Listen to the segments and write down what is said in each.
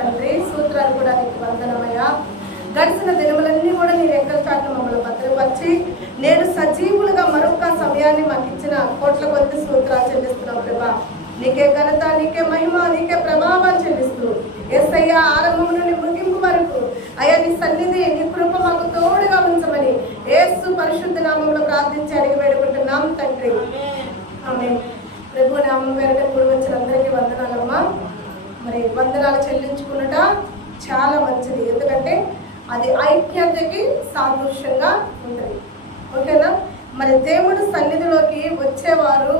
తండ్రి. సూత్రాలు కూడా నీకు వందనమయ్యా. గడిచిన దినములన్నీ కూడా నీ రెక్కల చాటును మమ్మల్ని భద్రపరిచి నేను సజీవులుగా మరొక సమయాన్ని మాకు ఇచ్చిన కోట్ల కొద్ది సూత్రాలు చెల్లిస్తున్నాం ప్రభా. నీకే ఘనత, నీకే మహిమ, నీకే ప్రభావాలు చెల్లిస్తూ యేసయ్య ఆరంభం నుండి ముగింపు వరకు అయ్యా నీ సన్నిధి, నీ కృప మాకు తోడుగా ఉంచమని యేసు పరిశుద్ధ నామంలో ప్రార్థించి అడిగి వేడుకుంటున్నాం తండ్రి. ఆమేన్. ప్రభు నామం పేరిట కూడి వచ్చిన అందరికీ వందనాలమ్మా. మరి వందనాలు చెల్లించుకున్నట చాలా మంచిది, ఎందుకంటే అది ఐక్యతకి సాదృశ్యంగా ఉంటుంది. ఓకేనా? మరి దేవుడు సన్నిధిలోకి వచ్చేవారు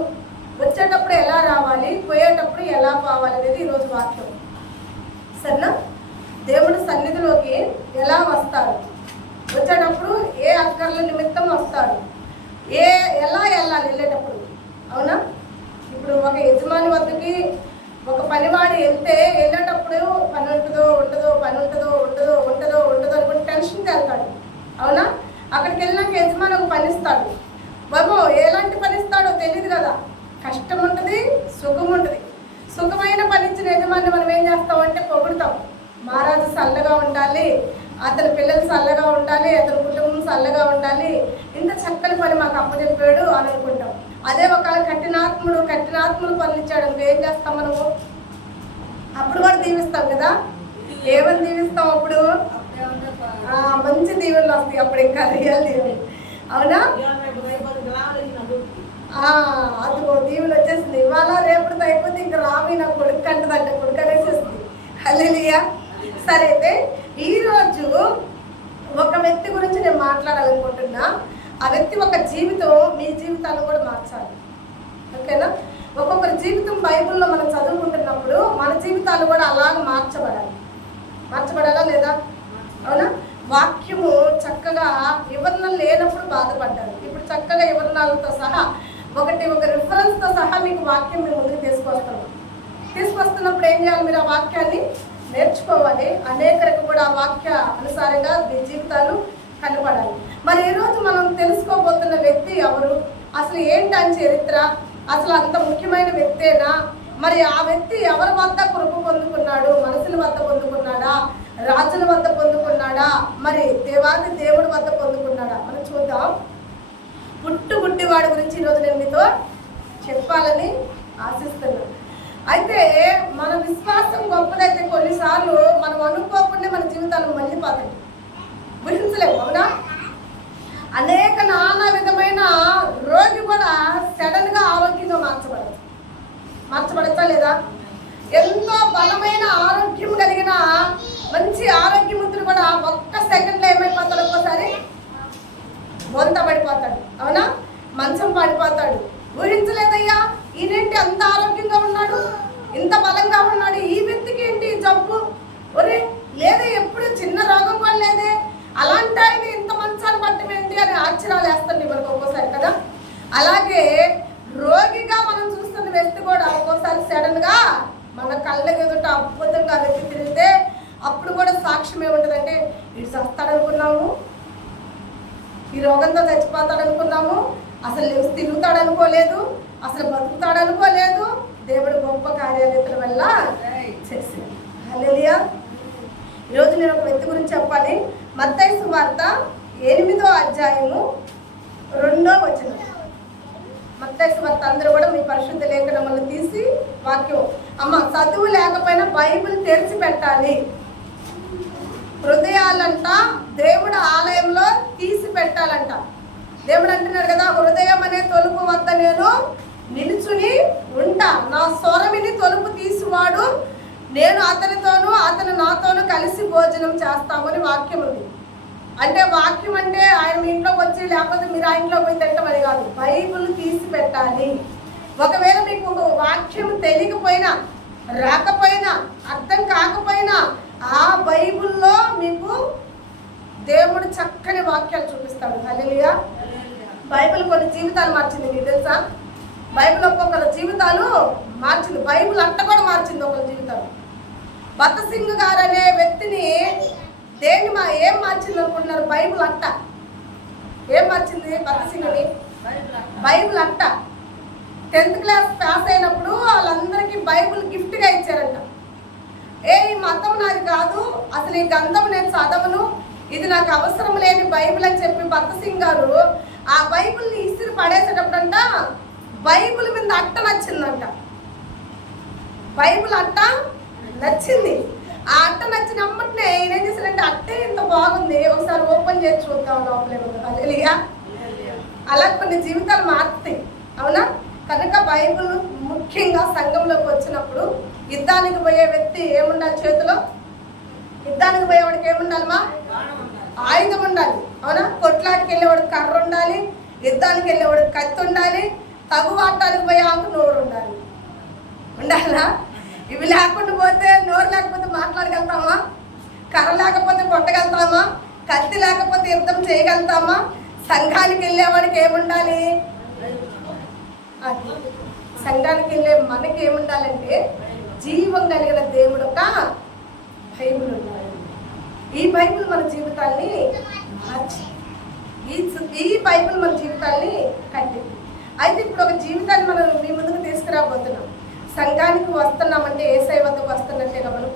వచ్చేటప్పుడు ఎలా రావాలి, పోయేటప్పుడు ఎలా పోవాలి అనేది ఈరోజు వాక్యం. సరేనా? దేవుడు సన్నిధిలోకి ఎలా వస్తాడు, వచ్చేటప్పుడు ఏ అక్కర్ల నిమిత్తం వస్తాడు, ఎలా వెళ్ళాలి వెళ్ళేటప్పుడు. అవునా? ఇప్పుడు ఒక యజమాని వద్దకి ఒక పనివాడు వెళ్తే వెళ్ళేటప్పుడు పని ఉంటుందో ఉండదో, పని ఉంటుందో ఉండదో, ఉంటుందో ఉండదో అనుకుంటే టెన్షన్కి వెళ్తాడు. అవునా? అక్కడికి వెళ్ళినాక యజమాని ఒక పని ఇస్తాడు. బాబు ఎలాంటి పని ఇస్తాడో తెలియదు కదా. కష్టం ఉంటుంది, సుఖం ఉంటుంది. సుఖమైన పని ఇచ్చిన యజమాని మనం ఏం చేస్తామంటే పొగుడుతాం. మహారాజు చల్లగా ఉండాలి, అతని పిల్లలు చల్లగా ఉండాలి, అతని కుటుంబం చల్లగా ఉండాలి, ఇంత చక్కని పని మాకు అప్పచెప్పాడు అని అనుకుంటాం. అదే ఒక కఠినాత్ముడు పనులు ఇచ్చాడు అనుకో, ఏం చేస్తాం మనము? అప్పుడు కూడా దీవిస్తాం కదా. ఏమని దీవిస్తాం అప్పుడు? మంచి దీవెనలు వస్తాయి అప్పుడు, ఇంకా రియల్ దీవెన. అవునా? అదిగో దీవులు వచ్చేసింది. ఇవాళ రేపటితో అయిపోతే ఇంకా రామి నా కొడుకు అంటదంట, కొడుకు అనేసేస్తుంది. హల్లెలూయా. సరే, అయితే ఈరోజు ఒక వ్యక్తి గురించి నేను మాట్లాడాలనుకుంటున్నా. ఆ వ్యక్తి ఒక జీవితం మీ జీవితాన్ని కూడా మార్చాలి. ఓకేనా? ఒక్కొక్కరి జీవితం బైబిల్లో మనం చదువుకుంటున్నప్పుడు మన జీవితాలు కూడా అలాగ మార్చబడాలా లేదా? అవునా? వాక్యము చక్కగా వివరణలు లేనప్పుడు బాధపడ్డారు. ఇప్పుడు చక్కగా వివరణలతో సహా ఒక రిఫరెన్స్తో సహా మీకు వాక్యం మేము ముందుకు తీసుకొస్తున్నప్పుడు ఏం చేయాలి? మీరు ఆ వాక్యాన్ని నేర్చుకోవాలి. అనేకరికి కూడా ఆ వాక్య అనుసారంగా మీ జీవితాలు కనపడాలి. మరి ఈరోజు మనం తెలుసుకోబోతున్న వ్యక్తి ఎవరు, అసలు ఏంటని చరిత్ర, అసలు అంత ముఖ్యమైన వ్యక్తేనా? మరి ఆ వ్యక్తి ఎవరి వద్ద కృప పొందుకున్నాడు? మనుషుల వద్ద పొందుకున్నాడా, రాజుల వద్ద పొందుకున్నాడా, మరి దేవాది దేవుడి వద్ద పొందుకున్నాడా? మనం చూద్దాం. పుట్టుగుడ్డి వాడి గురించి ఈరోజు నేను మీతో చెప్పాలని ఆశిస్తున్నాను. అయితే మన విశ్వాసం గొప్పదైతే కొన్నిసార్లు మనం అనుకోకుండా మన జీవితాలు మళ్ళీపోతాయి, గురించలేము. అవునా? అనేక నానా విధమైన రోగి కూడా సడన్గా ఆరోగ్యంగా మార్చబడతా లేదా? ఎంతో బలమైన ఆరోగ్యం కలిగిన మంచి ఆరోగ్యవంతుడు కూడా ఒక్క సెకండ్లో ఏమైపోతాడు? ఒక్కోసారి బొంత పడిపోతాడు. అవునా? మంచం పడిపోతాడు. ఊహించలేదయ్యా, ఈయనేంటి అంత ఆరోగ్యంగా ఉన్నాడు, ఇంత బలంగా ఉన్నాడు, ఈ వ్యక్తికి ఏంటి జబ్బు, ఒరే లేదే, ఎప్పుడు చిన్న రోగం కూడా లేదే, అలాంటి ఆయన ఇంత మంచాలు పట్టం ఏంటి అని ఆశ్చర్యాలు వేస్తుంది మనకు ఒక్కోసారి కదా. అలాగే రోగిగా మనం చూస్తున్న వ్యక్తి కూడా ఒక్కోసారి సడన్గా మన కళ్ళ ఎదుట అద్భుతంగా వ్యక్తి తిరిగితే అప్పుడు కూడా సాక్ష్యం ఏముంటుందంటే, ఇటు చస్తాడనుకున్నాము, ఈ రోగంతో చచ్చిపోతాడనుకున్నాము, అసలు తిరుగుతాడనుకోలేదు, అసలు బతుకుతాడనుకోలేదు, దేవుడు గొప్ప కార్యాలయతల వల్ల చేశాడు. హల్లెలూయా. ఈరోజు నేను ఒక వ్యక్తి గురించి చెప్పాలి. మత్తయి సువార్త 8వ అధ్యాయము 2వ వచనం. మత్తయి సువార్త అందరూ కూడా మీ పరిశుద్ధ లేఖనములను తీసి వాక్యం, అమ్మ చదువు లేకపోయినా బైబిల్ తెరిచి పెట్టాలి. హృదయాలంట దేవుడు ఆలయంలో తీసి పెట్టాలంట. దేవుడు అంటున్నాడు కదా, హృదయం అనే తలుపు వద్ద నేను నిలుచుని ఉంటా, నా స్వరమిని తలుపు తీసివాడు నేను అతనితోనూ అతను నాతోనూ కలిసి భోజనం చేస్తామని వాక్యం ఉంది. అంటే వాక్యం అంటే ఆయన మీ ఇంట్లోకి వచ్చి లేకపోతే మీరు ఆ ఇంట్లోకి పోయి తింటామని కాదు, బైబిల్ తీసి పెట్టాలి. ఒకవేళ మీకు వాక్యం తెలియకపోయినా, రాకపోయినా, అర్థం కాకపోయినా ఆ బైబిల్లో మీకు దేవుడు చక్కని వాక్యాలు చూపిస్తాడు. హల్లెలూయా. బైబిల్ కొన్ని జీవితాలు మార్చింది, మీకు తెలుసా? బైబిల్ ఒక్కొక్కరి జీవితాలు మార్చింది. బైబిల్ అట్ట కూడా మార్చింది ఒకరి జీవితాలు. భగత్ సింగ్ గారు అనే వ్యక్తిని ఏం మార్చింది అనుకుంటున్నారు? బైబిల్ అట్ట. ఏం మార్చింది భగత్ సింగ్ని? బైబిల్ అట్ట. 10th క్లాస్ పాస్ అయినప్పుడు వాళ్ళందరికీ బైబిల్ గిఫ్ట్గా ఇచ్చారంట. ఈ మతం నాది కాదు, అసలు ఈ గంధం నేను చదవను, ఇది నాకు అవసరం లేని బైబిల్ అని చెప్పి భక్త సింగ్ గారు ఆ బైబిల్ని ఇసిరి పడేసేటప్పుడంట బైబిల్ మీద అట్ట నచ్చిందంట. బైబిల్ అట్ట నచ్చింది. ఆ అట్ట నచ్చిన అమ్మటనే ఈయన ఏం చేశారంటే అట్టే ఇంత బాగుంది, ఒకసారి ఓపెన్ చేసి చూద్దాం లోపలే. అలా కొన్ని జీవితాలు మారుతాయి, అవునా? కనుక బైబిల్ ముఖ్యంగా సంఘంలోకి వచ్చినప్పుడు యుద్ధానికి పోయే వ్యక్తి ఏముండాలి? చేతిలో యుద్ధానికి పోయేవాడికి ఏముండాలమ్మా? ఆయుధం ఉండాలి, అవునా? కొట్లాడికి వెళ్ళేవాడికి కర్ర ఉండాలి, యుద్ధానికి వెళ్ళేవాడికి కత్తి ఉండాలి, తగు వాడటానికి పోయే ఆకు నోరు ఉండాలి. ఉండాలా? ఇవి లేకుండా పోతే, నోరు లేకపోతే మాట్లాడగలుగుతామా? కర్ర లేకపోతే కొట్టగలుగుతామా? కత్తి లేకపోతే యుద్ధం చేయగలుగుతామా? సంఘానికి వెళ్ళేవాడికి ఏముండాలి? అది సంఘానికి వెళ్ళే మనకి ఏముండాలంటే జీవం కలిగిన దేవుడు ఒక బైబిల్ ఉండాలి. ఈ బైబిల్ మన జీవితాన్ని మార్చి, ఈ బైబిల్ మన జీవితాన్ని కట్టింది. అయితే ఇప్పుడు ఒక జీవితాన్ని మనం మీ ముందుకు తీసుకురాబోతున్నాం. సంఘానికి వస్తున్నామంటే యేసయ్య వద్దకు వస్తున్నట్టే కదా మనం,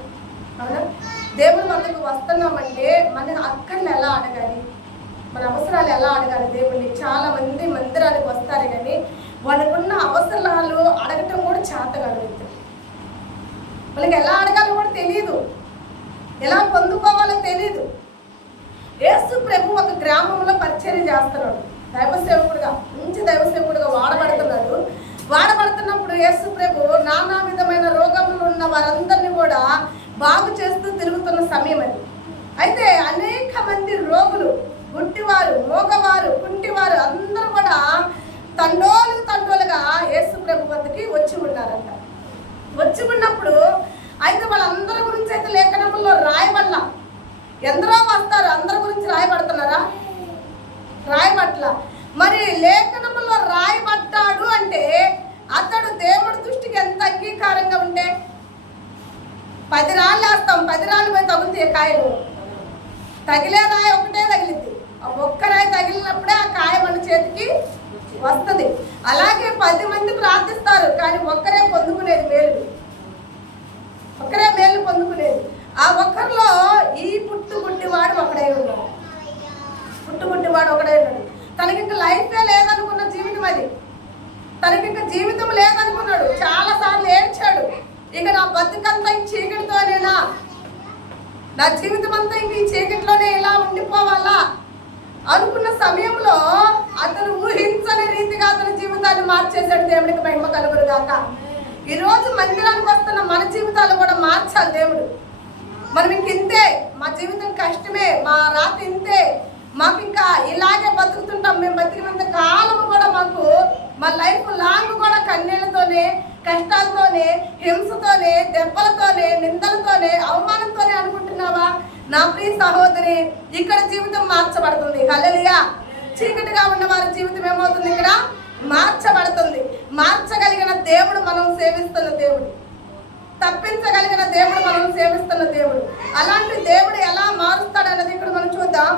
అవునా? దేవుడి వద్దకు వస్తున్నామంటే మన అక్కర్లు ఎలా అడగాలి, మన అవసరాలు ఎలా అడగాలి దేవుడిని. చాలా మంది మందిరానికి వస్తారు కానీ వాళ్ళకున్న అవసరాలు అడగటం కూడా చేతగలుగుతారు. వాళ్ళకి ఎలా అడగాలో కూడా తెలియదు, ఎలా పొందుకోవాలో తెలియదు. యేసు ప్రభు ఒక గ్రామంలో పరిచర్య చేస్తున్నాడు, దైవసేవకుడుగా, మంచి దైవసేవకుడుగా వాడబడుతున్నప్పుడు యేసు ప్రభు నానా విధమైన రోగములు ఉన్న వారందరినీ కూడా బాగు చేస్తూ తిరుగుతున్న సమయం అది. అయితే అనేక మంది రోగులు, గుడ్డివారు, మోగవారు, కుంటివారు అందరూ కూడా తండోలుగా యేసు ప్రభు వద్దకి వచ్చి ఉన్నారంట. వచ్చి ఉన్నప్పుడు అయితే వాళ్ళందరి గురించి అయితే లేఖనంలో రాయబడలా. ఎందరో వస్తారు, అందరి గురించి రాయబడుతున్నారా? రాయబట్ల. మరి లేఖనంలో రాయబడ్డాడు అంటే అతడు దేవుడి దృష్టికి ఎంత అంగీకారంగా ఉంటే 10 రాళ్ళు వేస్తాం, 10 రాళ్ళు పోయి తగులుతాయి కాయలు. తగిలే రాయి ఒకటే తగిలింది, ఆ ఒక్క రాయి తగిలినప్పుడే ఆ కాయ మన చేతికి వస్తుంది. అలాగే 10 మంది ప్రార్థిస్తారు కానీ ఒక్కరే పొందుకునేది మేలు, ఒక్కరే మేలు పొందుకునేది. ఆ ఒక్కరిలో ఈ పుట్టుగుడ్డివాడు ఒకడై ఉన్నాడు. పుట్టుగుడ్డివాడు ఒకడై ఉన్నాడు. తనకి ఇంకా లైఫే లేదనుకున్న జీవితం అది, తనకి ఇంకా జీవితం లేదనుకున్నాడు. చాలాసార్లు ఏడ్చాడు, ఇక నా బతుకంతా ఈ చీకటితోనేనా, నా జీవితం అంతా ఇంక ఈ చీకటిలోనే ఇలా ఉండిపోవాలా అనుకున్న సమయంలో అతను ఊహించని రీతిగా అతని జీవితాన్ని మార్చేశాడు. దేవుడికి మహిమ కలుగును గాక. ఈరోజు మందిరానికి వస్తున్న మన జీవితాలు కూడా మార్చాలి దేవుడు. మనం ఇంక ఇంతే, మా జీవితం కష్టమే, మా రాత ఇంతే, మాకు ఇంకా ఇలాగే బతుకుతుంటాం, మేము బతికినంత కాలం కూడా మాకు మా లైఫ్ లాంగ్ కూడా కన్నీళ్లతోనే, కష్టాలతోనే, హింసతోనే, దెబ్బలతోనే, నిందలతోనే, అవమానంతోనే అనుకుంటున్నావా? నా ప్రియ సహోదరి, ఇక్కడ జీవితం మార్చబడుతుంది. హల్లెలూయా. చీకటిగా ఉన్న వారి జీవితం ఏమవుతుంది? ఇక్కడ మార్చబడుతుంది. మార్చగలిగిన దేవుడు మనం సేవిస్తున్న దేవుడు, తప్పించగలిగిన దేవుడు మనం సేవిస్తున్న దేవుడు. అలాంటి దేవుడు ఎలా మారుస్తాడు అన్నది ఇక్కడ మనం చూద్దాం.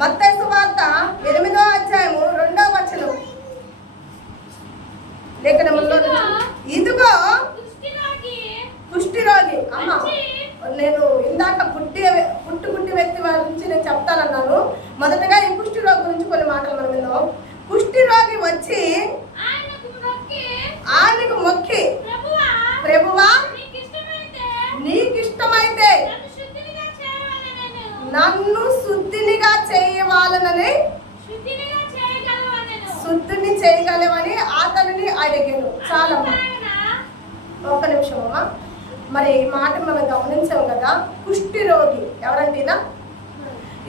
మత్తయి సువార్త 8వ అధ్యాయము 2వ వచనం లేఖనములో, ఇదిగో కుష్ఠిరోగి. అమ్మ, నేను ఇందాక పుట్టుగుడ్డి వ్యక్తి వారి గురించి నేను చెప్తానన్నాను. మొదటగా ఈ కుష్ఠిరోగి గురించి కొన్ని మాటలు మనం విందాం. కుష్ఠిరోగి వచ్చి ఆయనకు మొక్కి, ప్రభువా నీకిష్టమైతే నన్ను శుద్ధినిగా చేయవాలనని, శుద్ధిని చేయగలవని అతనిని అడిగాను. చాలా ఒక్క నిమిషం అమ్మా. మరి ఈ మాట మనం గమనించాం కదా. కుష్ఠిరోగి ఎవరంటేనా?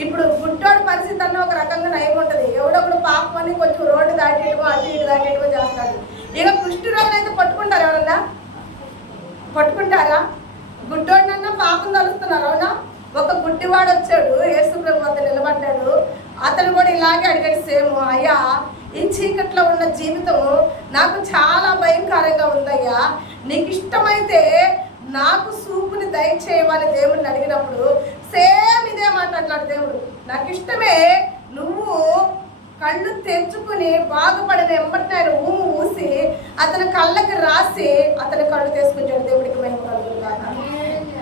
ఇప్పుడు గుడ్డోడి పరిస్థితి అన్న ఒక రకంగా నయం ఉంటుంది. ఎవడొకడు పాపం అని కొంచెం రోడ్డు దాటేయడమో అటు ఇటు దాటేయడమో చేస్తాడు. ఇక కుష్ఠిరోగిని అయితే పట్టుకుంటారు ఎవరన్నా? పట్టుకుంటారా? గుడ్డోడినన్నా పాపం తలుస్తున్నారు, అవునా? ఒక గుడ్డివాడు వచ్చాడు, యేసు ప్రభు వద్ద నిలబడ్డాడు. అతను కూడా ఇలాగే అడిగాడు సేమ్, అయ్యా ఈ చీకట్లో ఉన్న జీవితము నాకు చాలా భయంకరంగా ఉందయ్యా, నీకు ఇష్టమైతే నాకు సూపుని దయచేయమని దేవుడిని అడిగినప్పుడు సేమ్ ఇదే మాట్లాడు దేవుడు. నాకు ఇష్టమే, నువ్వు కళ్ళు తెచ్చుకుని బాగుపడిన ఎంబటిని ఆయన ఊసి అతని కళ్ళకి రాసి అతని కళ్ళు తీసుకుంటాడు. దేవుడికి మహిమ కలుగును గాక.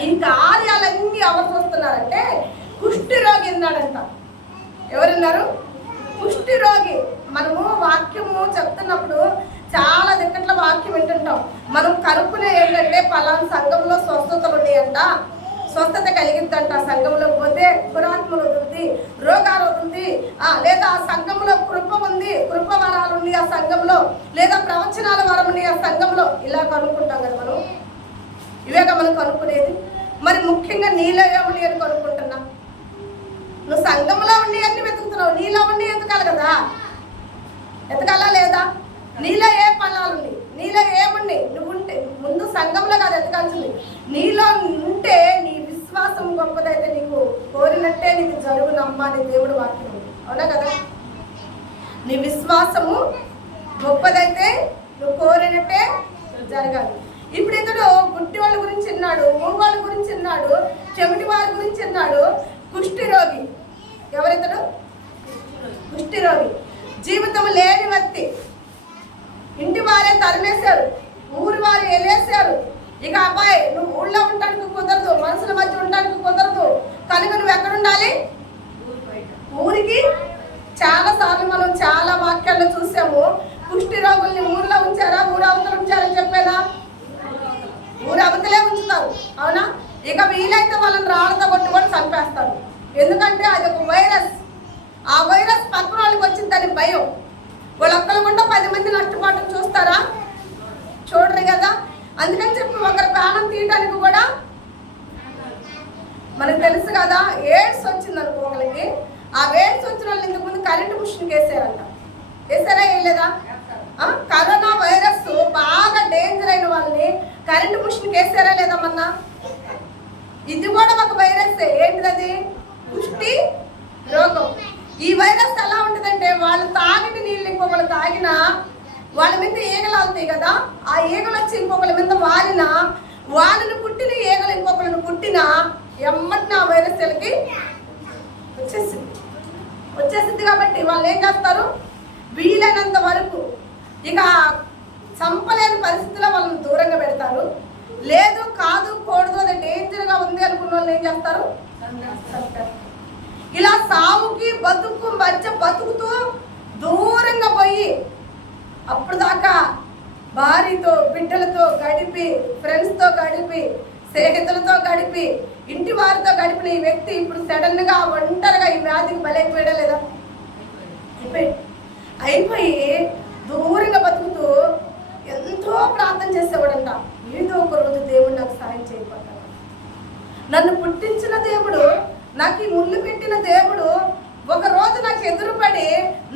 ఈ కార్యాలన్నీ ఎవరు చూస్తున్నారంటే కుష్టి రోగి ఉన్నాడంట. ఎవరున్నారు? కుష్టి రోగి. మనము వాక్యము చెప్తున్నప్పుడు చాలా దిక్కట్ల వాక్యం వింటుంటాం. మనం కనుక్కునే ఏంటంటే పలానా సంఘంలో స్వస్థతలు ఉన్నాయంట, స్వస్థత కలిగిద్దంట, సంఘంలో పోతే పురాత్మలు వదులుతుంది, రోగాలు వదులుతుంది, లేదా ఆ సంఘంలో కృప ఉంది, కృప వరాలు ఉంది ఆ సంఘంలో, లేదా ప్రవచనాల వరం ఉంది ఆ సంఘంలో. ఇలా కనుక్కుంటాం కదా మనం. ఇవేగా మనం కనుక్కునేది. మరి ముఖ్యంగా నీలో ఏముండి అని కనుక్కుంటున్నా. నువ్వు సంఘంలో ఉండి అన్ని వెతుకుతున్నావు, నీలో ఉండి ఎతకాలి కదా, ఎతకాలా లేదా? నీలో ఏ ఫలాలుండి, నీలో ఏముండి, నువ్వు ఉంటే ముందు సంఘంలో కాదు ఎతకాల్సింది, నీలో ఉంటే నీ విశ్వాసం గొప్పదైతే నీకు కోరినట్టే నీకు జరుగునమ్మా అని దేవుడు వాక్యం ఉంది. అవునా కదా? నీ విశ్వాసము గొప్పదైతే నువ్వు కోరినట్టే జరగాలి. ఇప్పుడు ఇతడు గుడ్డి వాళ్ళ గురించి విన్నాడు, మూగాళ్ళ గురించి విన్నాడు, చెమిటి వారి గురించి విన్నాడు. కుష్టి రోగి. ఎవరితడు? కుష్టి రోగి. జీవితం లేని వ్యక్తి. ఇంటి వారే తరిమేశారు, ఊరి వారు వెళ్ళేశారు. ఇక అబ్బాయి నువ్వు ఊళ్ళో ఉండడానికి కుదరదు, మనుషుల మధ్య ఉండడానికి కుదరదు కనుక నువ్వు ఎక్కడ ఉండాలి? ఊరికి. చాలా సార్లు మనం చాలా వాక్యాల్లో చూసాము, కుష్టి రోగుల్ని ఊర్లో ఉంచారా, ఊరు అవతల ఉంచారని చెప్పేదా? ఊరు అవతలే ఉంచుతారు. అవునా? ఇక వీలైతే వాళ్ళని రాళ్ళతో కొట్టి కూడా చంపేస్తారు. ఎందుకంటే అది ఒక వైరస్. ఆ వైరస్ పక్కన వాళ్ళకి వచ్చిందని భయం. వాళ్ళొక్కరు కూడా 10 మంది నష్టపోవటం చూస్తారా? చూడరు కదా. అందుకని చెప్పి ఒకరి ప్రాణం తీయడానికి కూడా మనకు తెలుసు కదా. ఎయిడ్స్ వచ్చింది అనుకో ఒకరికి, ఆ ఎయిడ్స్ వచ్చిన వాళ్ళు ఇంతకుముందు కరెంటు మిషన్కి వేసారంట. వేసారా? వేయలేదా? కరోనా వైరస్ బాగా డేంజర్ అయిన వాళ్ళని కరెంటు మిషన్కి వేసారా లేదా? మొన్న ఇది కూడా ఒక వైరస్. ఏంటిది? కుష్టి రోగం. ఈ వైరస్ ఎలా ఉంటుందంటే వాళ్ళు తాగిన నీళ్ళు ఇంకొకరు తాగినా వాళ్ళ మీద ఈగలు అవుతాయి కదా. ఆ ఈగలు వచ్చి ఇంకొకరి మీద వాలినా, వాళ్ళని పుట్టిన ఈగలు ఇంకొకరిని పుట్టినా ఎమ్మటిన ఆ వైరస్ వీళ్ళకి వచ్చేసింది. కాబట్టి వాళ్ళు ఏం చేస్తారు? వీలైనంత వరకు ఇక చంపలేని పరిస్థితిలో వాళ్ళని దూరంగా పెడతారు. లేదు కాదు కూడదు, అది డేంజర్గా ఉంది అనుకున్న వాళ్ళు ఏం చేస్తారు? ఇలా సావుకి బతుకు మధ్య బతుకుతూ దూరంగా పోయి అప్పుడు దాకా భార్యతో బిడ్డలతో గడిపి, ఫ్రెండ్స్తో గడిపి, స్నేహితులతో గడిపి, ఇంటి వారితో గడిపిన ఈ వ్యక్తి ఇప్పుడు సడన్గా ఒంటరిగా ఈ వ్యాధికి బలైపోయాడా లేదా? అయిపోయి దూరంగా బతుకుతూ ఎంతో ప్రార్థన చేసేవాడంట. ఏదో ఒక రోజు దేవుడు నాకు సాయం చేయబడ్డాడు, నన్ను పుట్టించిన దేవుడు, నాకు ఈ ముళ్ళు పెట్టిన దేవుడు ఒక రోజు నాకు ఎదురుపడి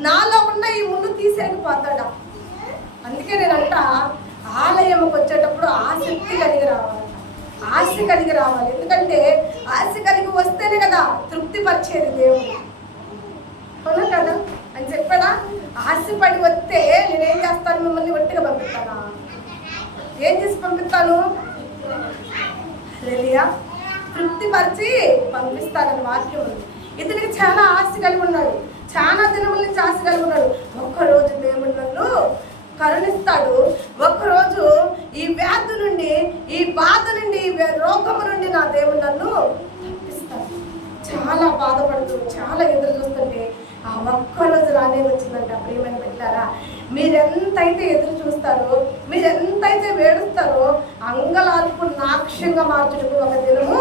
నాలో ఉన్న ఈ ముళ్ళు తీసేయకపోతాడా. అందుకే నేనంట ఆలయంకి వచ్చేటప్పుడు ఆసక్తి కలిగి రావాలి, ఆశ కలిగి రావాలి. ఎందుకంటే ఆశ కలిగి వస్తేనే కదా తృప్తిపరిచేది దేవుడు. అవునా కదా అని చెప్పాడా? ఆశపడి వస్తే నేనేం చేస్తాను? మిమ్మల్ని ఒట్టిగా పంపిస్తానా? ఏం చేసి పంపిస్తాను? రెలియా తృప్తిపరిచి పంపిస్తానని వాక్యం ఉంది. ఇతనికి చాలా ఆశ కలిగి ఉన్నాడు, చాలా దినముల నుంచి ఆశ కలిగి ఉన్నాడు. ఒక్కరోజు దేవుడు నన్ను కరుణిస్తాడు, ఒక్కరోజు ఈ వ్యాధి నుండి, ఈ బాధ నుండి, ఈ రోగము నుండి నా దేవుడు నన్ను తప్పిస్తాడు. చాలా బాధపడుతూ చాలా ఎదురు చూస్తుంటే ఆ ఒక్కరోజు రానే వచ్చిందంట. ప్రియమైన బిడ్డలారా, మీరెంతైతే ఎదురు చూస్తారో, మీరెంతైతే వేడుస్తారో అంగలార్పు నాక్ష్యంగా మార్చుటకు ఒక దినము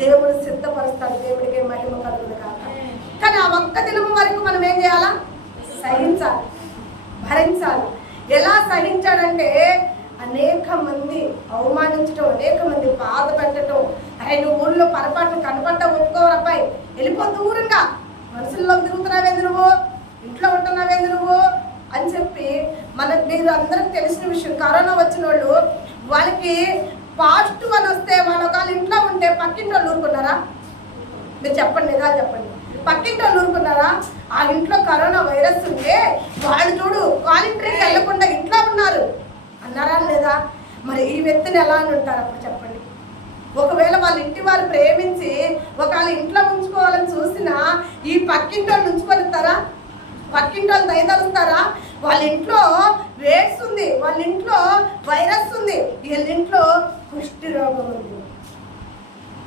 దేవుడు సిద్ధపరుస్తాడు. దేవుడికి మహిమ కలుగును కాక. కానీ ఆ ఒక్క దినము వరకు మనం ఏం చేయాలా? సహించాలి, భరించాలి. ఎలా సహించాడంటే అనేక మంది అవమానించడం, అనేక మంది బాధ పెట్టడం. ఆయన ఊళ్ళో పొరపాటును కనపడ్డా ఒప్పుకోరు, అబ్బాయి వెళ్ళిపో దూరంగా, మనుషుల్లో తిరుగుతున్నావేంది నువ్వు, ఇంట్లో ఉంటున్నావేంది నువ్వు అని చెప్పి మీరు అందరికి తెలిసిన విషయం. కరోనా వచ్చిన వాళ్ళకి పాజిటివ్ అని వస్తే వాళ్ళు ఒకవేళ ఇంట్లో ఉంటే పక్కింటి వాళ్ళు ఊరుకున్నారా? మీరు చెప్పండి, నిజాలు చెప్పండి. పక్కింటి వాళ్ళు ఊరుకున్నారా? ఆ ఇంట్లో కరోనా వైరస్ ఉంటే వాళ్ళు చూడు వాలంటీర్కి వెళ్ళకుండా ఇంట్లో ఉన్నారు అన్నారా లేదా? మరి ఈ వ్యక్తిని ఎలా అని ఉంటారు అప్పుడు చెప్పండి. ఒకవేళ వాళ్ళ ఇంటి వారు ప్రేమించి ఒకవేళ ఇంట్లో ఉంచుకోవాలని చూసినా ఈ పక్కింటి వాళ్ళు ఉంచుకొనిస్తారా? పక్కింటి వాళ్ళు దయదలుస్తారా? వాళ్ళ ఇంట్లో వేడ్స్ ఉంది, వాళ్ళ ఇంట్లో వైరస్ ఉంది, వీళ్ళ ఇంట్లో కుష్టి రోగం ఉంది.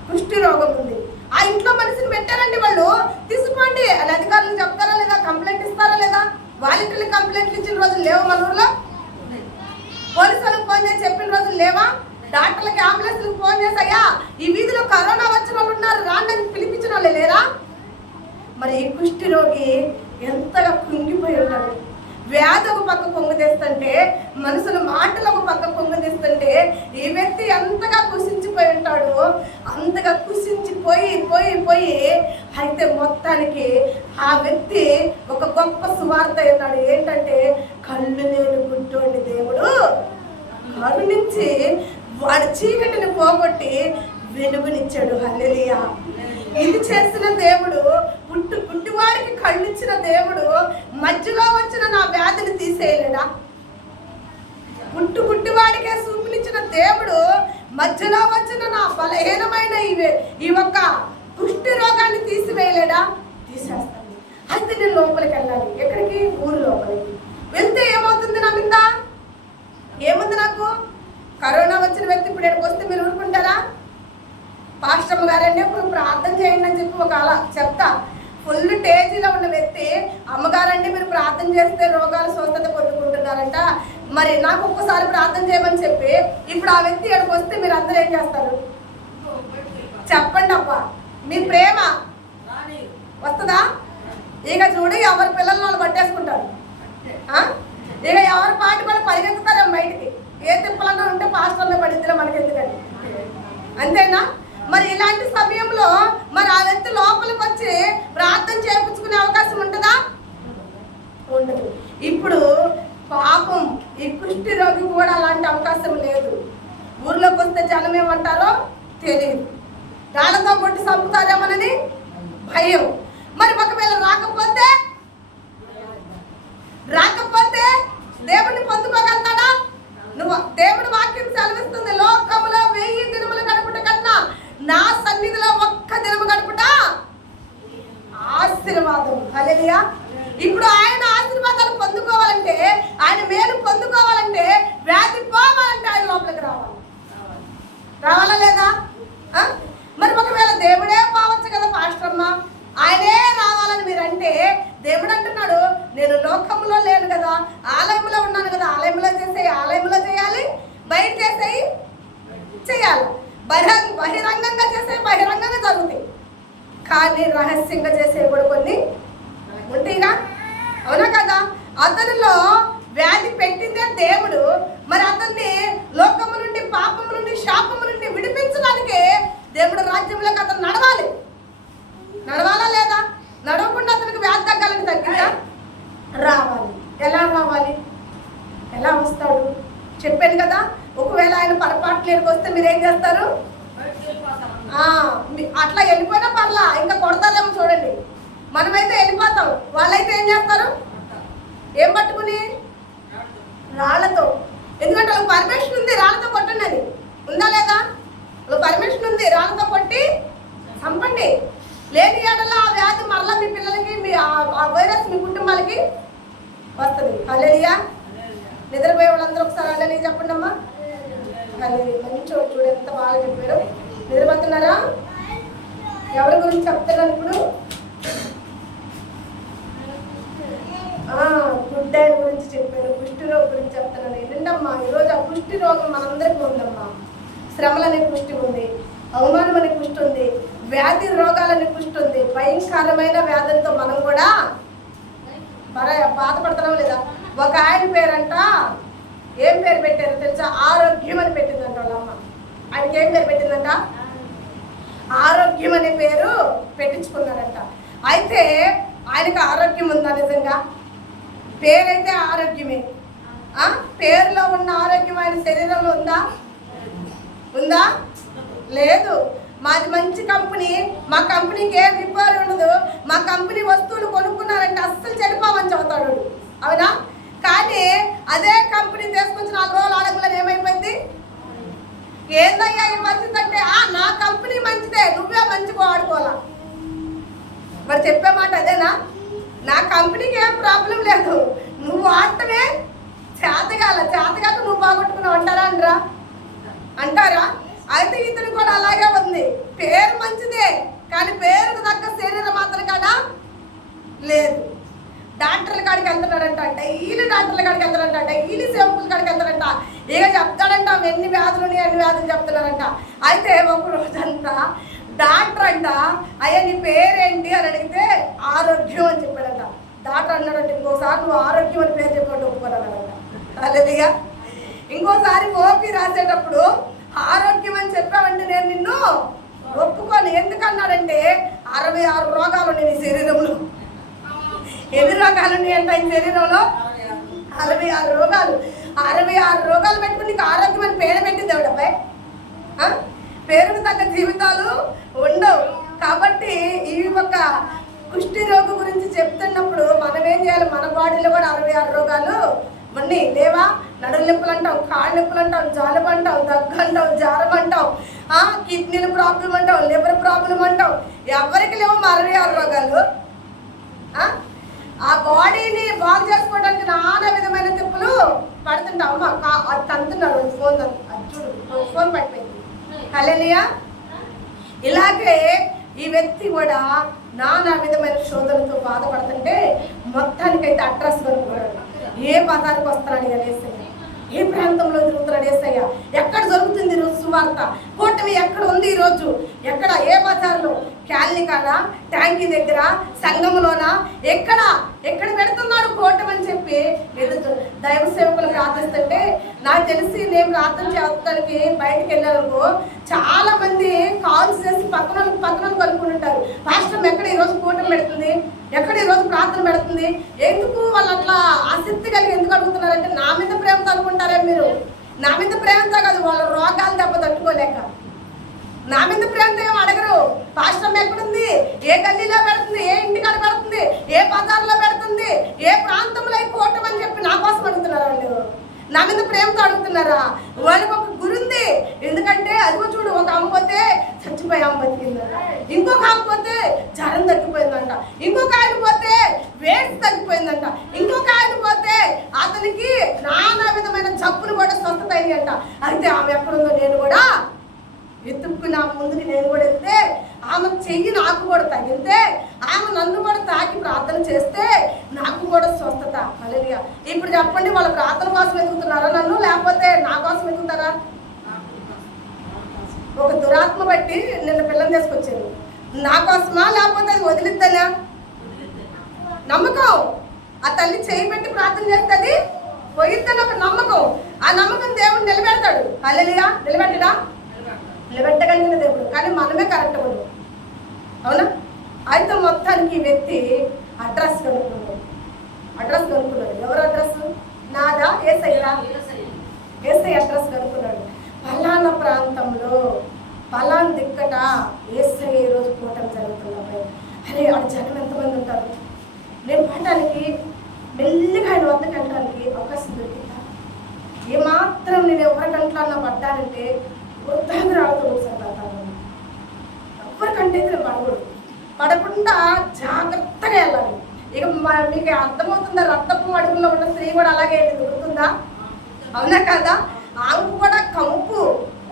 కుష్టి రోగం ఉంది. ఆ ఇంట్లో మనిషిని పెట్టారండి, వాళ్ళు తీసుకోండి అని అధికారులు చెప్తారా లేదా, కంప్లైంట్ ఇస్తారా లేదా? వాలంటీర్లు కంప్లైంట్లు ఇచ్చిన రోజులు లేవు మన ఊర్లో? పోలీసులకు ఫోన్ చేసి చెప్పిన రోజులు లేవా? డాక్టర్లకి అంబులెన్స్లకు ఫోన్ చేసి అయ్యా ఈ వీధిలో కరోనా వచ్చిన వాళ్ళు ఉన్నారు రాండి అని పిలిపించిన వాళ్ళే లేరా? మరి ఈ కుష్టి రోగి ఎంతగా కుంగిపోయి ఉంటాడు. వ్యాధి ఒక పక్క పొంగుతీస్తుంటే, మనుషుల మాటలు ఒక పక్క పొంగుతీస్తుంటే ఈ వ్యక్తి ఎంతగా కుసించిపోయి ఉంటాడు. అంతగా కుసించిపోయి అయితే మొత్తానికి ఆ వ్యక్తి ఒక గొప్ప సువార్త అన్నాడు. ఏంటంటే, కళ్ళు లేని గుడ్డోని దేవుడు కరుణించి వాడి చీకటిని పోగొట్టి వెలుగునిచ్చాడు. హల్లెలూయా. ఇది చేసిన దేవుడు, పుట్టివాడికి కళ్ళిచ్చిన దేవుడు మధ్యలో వచ్చిన నా వ్యాధిని తీసేయలేడా? పుట్టివాడికే చూపునిచ్చిన దేవుడు మధ్యలో వచ్చిన నా బలహీనమైన ఈ ఒక్క కుష్టి రోగాన్ని తీసివేయలేడా? తీసేస్తాను. అయితే నేను లోపలికి వెళ్ళాలి. ఎక్కడికి? ఊరు లోపలికి వెళ్తే ఏమవుతుంది? నా మీద ఏముంది? నాకు కరోనా వచ్చిన వ్యక్తి ఇప్పుడు ఎక్కడికి వస్తే మీరు ఊరుకుంటారా? పాస్టమ్ గారండి ఇప్పుడు ప్రార్థన చేయండి అని చెప్పి ఒక అలా చెప్తా. ఫుల్ టేజీలో ఉన్న వ్యక్తి, అమ్మగారండి మీరు ప్రార్థన చేస్తే రోగాలు స్వస్థత పొందుకుంటున్నారంట, మరి నాకు ఒక్కసారి ప్రార్థన చేయమని చెప్పి ఇప్పుడు ఆ వ్యక్తి ఎక్కడికి వస్తే మీరు అందరూ ఏం చేస్తారు? చెప్పండి అబ్బా. మీ ప్రేమ వస్తుందా? ఇక చూడు, ఎవరి పిల్లలు వాళ్ళు పట్టేసుకుంటారు. ఇక ఎవరి పాటి వాళ్ళు పరిగెత్తుతారు బయటికి. ఏ తిప్పలన్నా ఉంటే పాస్టర్లో పడిద్దిలో మనకి ఎందుకండి? అంతేనా? మరి ఇలాంటి సమయంలో మరి ఆ వ్యక్తి లోపలికి వచ్చి ప్రార్థన చేయించుకునే అవకాశం ఉంటుందా? ఉండదు. ఇప్పుడు పాపం ఈ కుష్టి రోగి కూడా అలాంటి అవకాశం లేదు. ఊర్లోకి వస్తే జనం ఏమంటారో తెలియదు, రాళ్ళతో కొట్టి చంపుతారేమోనని భయం. మరి ఒకవేళ రాకపోతే దేవుడిని పొందుకోగలుగుతాడా? నువ్వు దేవుడి వాక్యం సెలవిస్తుంది, లోకములో 1000 దినములు గడుపుట కన్నా నా సన్నిధిలో ఒక్క దినము గడుపుట ఆశీర్వాదం. హల్లెలూయా. ఇప్పుడు ఆయన ఆశీర్వాదాలు పొందుకోవాలంటే, ఆయన మేలు పొందుకోవాలంటే, వ్యాధి పోవాలంటే ఆయన లోపలికి రావాలా లేదా? మరి ఒకవేళ దేవుడే పోవచ్చు కదా పాస్టర్మ్మ, ఆయనే రావాలని మీరంటే, దేవుడు అంటున్నాడు నేను లోకంలో లేను కదా, ఆలయంలో ఉన్నాను కదా, ఆలయంలో చేసేయి ఆలయంలో చేయాలి, బయట చేసేయి చేయాలి, బహిరంగంగా చేసే బహిరంగంగా జరుగుతాయి, కానీ రహస్యంగా చేసే కూడా కొన్ని ఉంటాయిగా. అవునా కదా? అతనిలో వ్యాధి పెట్టిందే దేవుడు. మరి అతన్ని లోకము నుండి, పాపము నుండి, శాపము నుండి విడిపించడానికి దేవుడు రాజ్యంలోకి అతను నడవాలా లేదా? నడవకుండా అతనికి వ్యాధి తగ్గాలని తగ్గిందా? రావాలి. ఎలా రావాలి? ఎలా వస్తాడు? చెప్పాను కదా, ఒకవేళ ఆయన పొరపాట్లు వస్తే మీరేం చేస్తారు? అట్లా వెళ్ళిపోయినా పర్లా, ఇంకా కొడతారేమో చూడండి. మనమైతే వెళ్ళిపోతాం, వాళ్ళైతే ఏం చేస్తారు? ఏం పట్టుకుని? రాళ్లతో. ఎందుకంటే వాళ్ళకి పర్మిషన్ ఉంది రాళ్లతో కొట్టండి అని. ఉందా లేదా? వాళ్ళకి పర్మిషన్ ఉంది, రాళ్లతో కొట్టి చంపండి. లేని ఏడల్లో ఆ వ్యాధి మరలా మీ పిల్లలకి, మీ ఆ వైరస్ మీ కుటుంబాలకి వస్తుంది. హల్లెలూయా. నిద్రపోయే వాళ్ళందరూ ఒకసారి హల్లెలూయా చెప్పండి అమ్మా. హల్లెలూయా. మంచి చూడు ఎంత బాగా చెప్పారు. నిద్రపోతున్నారా? ఎవరి గురించి చెప్తున్నాను ఇప్పుడు? గుడ్డాయిల గురించి చెప్పాను, కుష్టి రోగం గురించి చెప్తున్నాను. ఏంటమ్మా ఈరోజు ఆ కుష్టి రోగం మనందరికీ ఉందమ్మా. శ్రమలు అనే కుష్టి ఉంది, అవమానం అనే కుష్టి ఉంది, వ్యాధి రోగాలనే కుష్టి ఉంది. భయంకరమైన వ్యాధులతో మనం కూడా బాధపడుతున్నాం లేదా? ఒక ఆయన పేరంట, ఏం పేరు పెట్టారో తెలుసా? ఆరోగ్యం అని పెట్టిందంట వాళ్ళమ్మ. ఆయనకి ఏం పేరు పెట్టిందంట? ఆరోగ్యం అనే పేరు పెట్టించుకున్నారంట. అయితే ఆయనకు ఆరోగ్యం ఉందా? నిజంగా పేరైతే ఆరోగ్యమే, పేరులో ఉన్న ఆరోగ్యం ఆయన శరీరంలో ఉందా? లేదు. మాది మంచి కంపెనీ, మా కంపెనీకి ఏం రిపేర్ ఉండదు, మా కంపెనీ వస్తువులు కొనుక్కున్నారంటే అస్సలు చెడిపోవని చెబుతాడు. అవునా? కానీ అదే కంపెనీ తీసుకొచ్చి 4 రోజులు ఆడగలని ఏమైపోయింది? ఏందయ్యా ఈ మంచిదంటే, నా కంపెనీ మంచిదే, నువ్వే మంచిగా వాడుకోవాలా. మరి చెప్పే మాట అదేనా? నా కంపెనీకి ఏం ప్రాబ్లం లేదు, నువ్వు వాడటమే చేతగాక నువ్వు బాగొట్టుకున్నావు అంటారా? అంటారా? అయితే ఇతను కూడా అలాగే ఉంది. పేరు మంచిదే, కానీ పేరుకు తగ్గ శరీరం మాత్రం కదా లేదు. డాక్టర్ల కాడికి వెళ్తున్నాడంట, డైలీ డాక్టర్ల కాడికి వెళ్తాడంట, డైలీ సేవకుల కాడికి వెళ్తాడంట. ఇక చెప్తాడంట ఎన్ని వ్యాధులు ఉన్నాయి, అన్ని వ్యాధులు చెప్తున్నాడంట. అయితే ఒక రోజంతా డాక్టర్ అంట, అయ్యా నీ పేరేంటి అని అడిగితే ఆరోగ్యం అని చెప్పాడంట. డాక్టర్ అన్నాడంట, ఇంకోసారి నువ్వు ఆరోగ్యం అని పేరు చెప్పినట్టు ఒప్పుకోనన్నాడంట. అదేగా ఇంకోసారి ఓపీ రాసేటప్పుడు ఆరోగ్యం అని చెప్పావంటే నేను నిన్ను ఒప్పుకోను. ఎందుకన్నాడంటే 66 రోగాలు ఉన్నాయి నీ శరీరంలో. ఎన్ని రోగాలు ఉన్నాయంట ఈ శరీరంలో? 66 రోగాలు. 66 రోగాలు పెట్టుకుని నీకు ఆరోగ్యం అని పేరు పెట్టింది ఎవడపై? పేరుకు తగ్గ జీవితాలు ఉండవు. కాబట్టి ఈ ఒక కుష్టి రోగ గురించి చెప్తున్నప్పుడు మనం ఏం చేయాలి? మన బాడీలో కూడా 66 రోగాలు ఉన్నాయి లేవా? నడులు నొప్పులు అంటాం, కాళ్ళ నొప్పులు అంటాం, జలుబు అంటాం, దగ్గు అంటాం, జ్వరం అంటాం, కిడ్నీల ప్రాబ్లం అంటాం, లివర్ ప్రాబ్లం అంటాం. ఎవరికి లేవు 66 రోగాలు? ఆ బాడీని బాగు చేసుకోవడానికి నానా విధమైన తిప్పులు పడుతుంటాం. అమ్మ అది తంతున్నాడు ఫోన్, చూడు ఫోన్ పడిపోయింది. హల్లెలూయా. ఇలాగే ఈ వ్యక్తి కూడా నానా విధమైన శోధనతో బాధపడుతుంటే మొత్తానికైతే అడ్రస్ కనుక్కున్నాడు. ఏ పదానికి వస్తున్నాడు ఏసయ్య, ఏ ప్రాంతంలో తిరుగుతున్నాడు ఏసయ్య, ఎక్కడ జరుగుతుంది ఈరోజు సువార్త, కూటమి ఎక్కడ ఉంది ఈరోజు, ఎక్కడ ఏ బజార్లో, క్యాలనీ కాడ, ట్యాంకీ దగ్గర, సంఘంలోనా, ఎక్కడ పెడుతున్నాడు కూటమి అని చెప్పి ఎదురు దైవ సేవకులు ప్రార్థిస్తుంటే నాకు తెలిసి నేను ప్రార్థన చేయడానికి బయటకు వెళ్ళానుకో చాలా మంది కాల్స్ చేసి పక్కన కలుపుకుంటుంటారు. పాస్టర్ ఎక్కడ ఈరోజు కూటమి పెడుతుంది, ఎక్కడ ఈరోజు ప్రార్థన పెడుతుంది, ఎందుకు వాళ్ళు అట్లా ఆసక్తి కలిగి ఎందుకు అడుగుతున్నారంటే నా మీద ప్రేమతో అనుకుంటారే మీరు. నా మీద ప్రేమతో కాదు, వాళ్ళ రోగాలు దెబ్బ తట్టుకోలేక నా మీద ప్రేమతో ఏం అడగరు. పాస్టర్ ఎక్కడుంది, ఏ గల్లీలో పెడుతుంది, ఏ ఇంటికాడ పెడుతుంది, ఏ బజార్లో పెడుతుంది, ఏ ప్రాంతంలో కూటమి అని చెప్పి నా కోసం అడుగుతున్నారు వాళ్ళు. నా మీద ప్రేమతో అడుగుతున్నారా? వాళ్ళకి ఒక గురుంది. ఎందుకంటే అదిగో చూడు, ఒక అమ్మ పోతే చచ్చిపోయి అమ్మ బతికిందంట, ఇంకొక అమ్మ పోతే జ్వరం తగ్గిపోయిందంట, ఇంకొక ఆయన పోతే వేడి తగ్గిపోయిందంట, ఇంకొక ఆయన పోతే అతనికి నానా విధమైన జబ్బులు కూడా స్వస్థత అయ్యంట. అయితే ఆమె ఎక్కడుందో నేను కూడా ఎత్తుక్కుని ఆమె ముందుకి నేను కూడా వెళ్తే ఆమె చెయ్యి నాకు కూడా తగిలితే ఆమె నన్ను కూడా తాకి ప్రార్థన చేస్తే నాకు కూడా స్వస్థత. హల్లెలూయా. ఇప్పుడు చెప్పండి, వాళ్ళ ప్రార్థన కోసం ఎదుగుతున్నారా నన్ను, లేకపోతే నా కోసం ఎదుగుతారా? ఒక దురాత్మ బట్టి నిన్న పిల్లని తీసుకొచ్చారు, నా కోసమా లేకపోతే అది వదిలిద్దనా? నమ్మకం. ఆ తల్లి చేయి పెట్టి ప్రార్థన చేస్తుంది, పోయిద్దని ఒక నమ్మకం. ఆ నమ్మకం దేవుడు నిలబెడతాడు. హల్లెలూయా. నిలబెట్టగలిగిన దేవుడు, కానీ మనమే కరెక్ట్ ఉండదు. అవునా? అయితే మొత్తానికి ఈ వ్యక్తి అడ్రస్ కనుక్కున్నాడు. ఎవరు అడ్రస్? నాదా? ఏసయ్యా. ఏసయ్య అడ్రస్ కనుక్కున్నాడు. పలానా ప్రాంతంలో పలానా దిక్కట ఏసయ్య ఈరోజు కూటమి జరుగుతుంది. అరే ఆడ జనం ఎంతమంది ఉంటారు, నేను పాఠానికి మెల్లిగా ఆయన వద్దకు వెళ్ళడానికి అవకాశం దొరికిందా? ఏమాత్రం నేను ఎవరికంట్లన్నా పడ్డానంటే వృద్ధాన్ని రావద్దు సార్. ఎవరికంటే నేను పడకుండా జాగ్రత్తగా వెళ్ళాలి. ఇక మీకు అర్థమవుతుందా? రక్తపు అడుగులో ఉన్న స్త్రీ కూడా అలాగే దొరుకుతుందా? అవునా కదా? ఆమె కూడా కంపు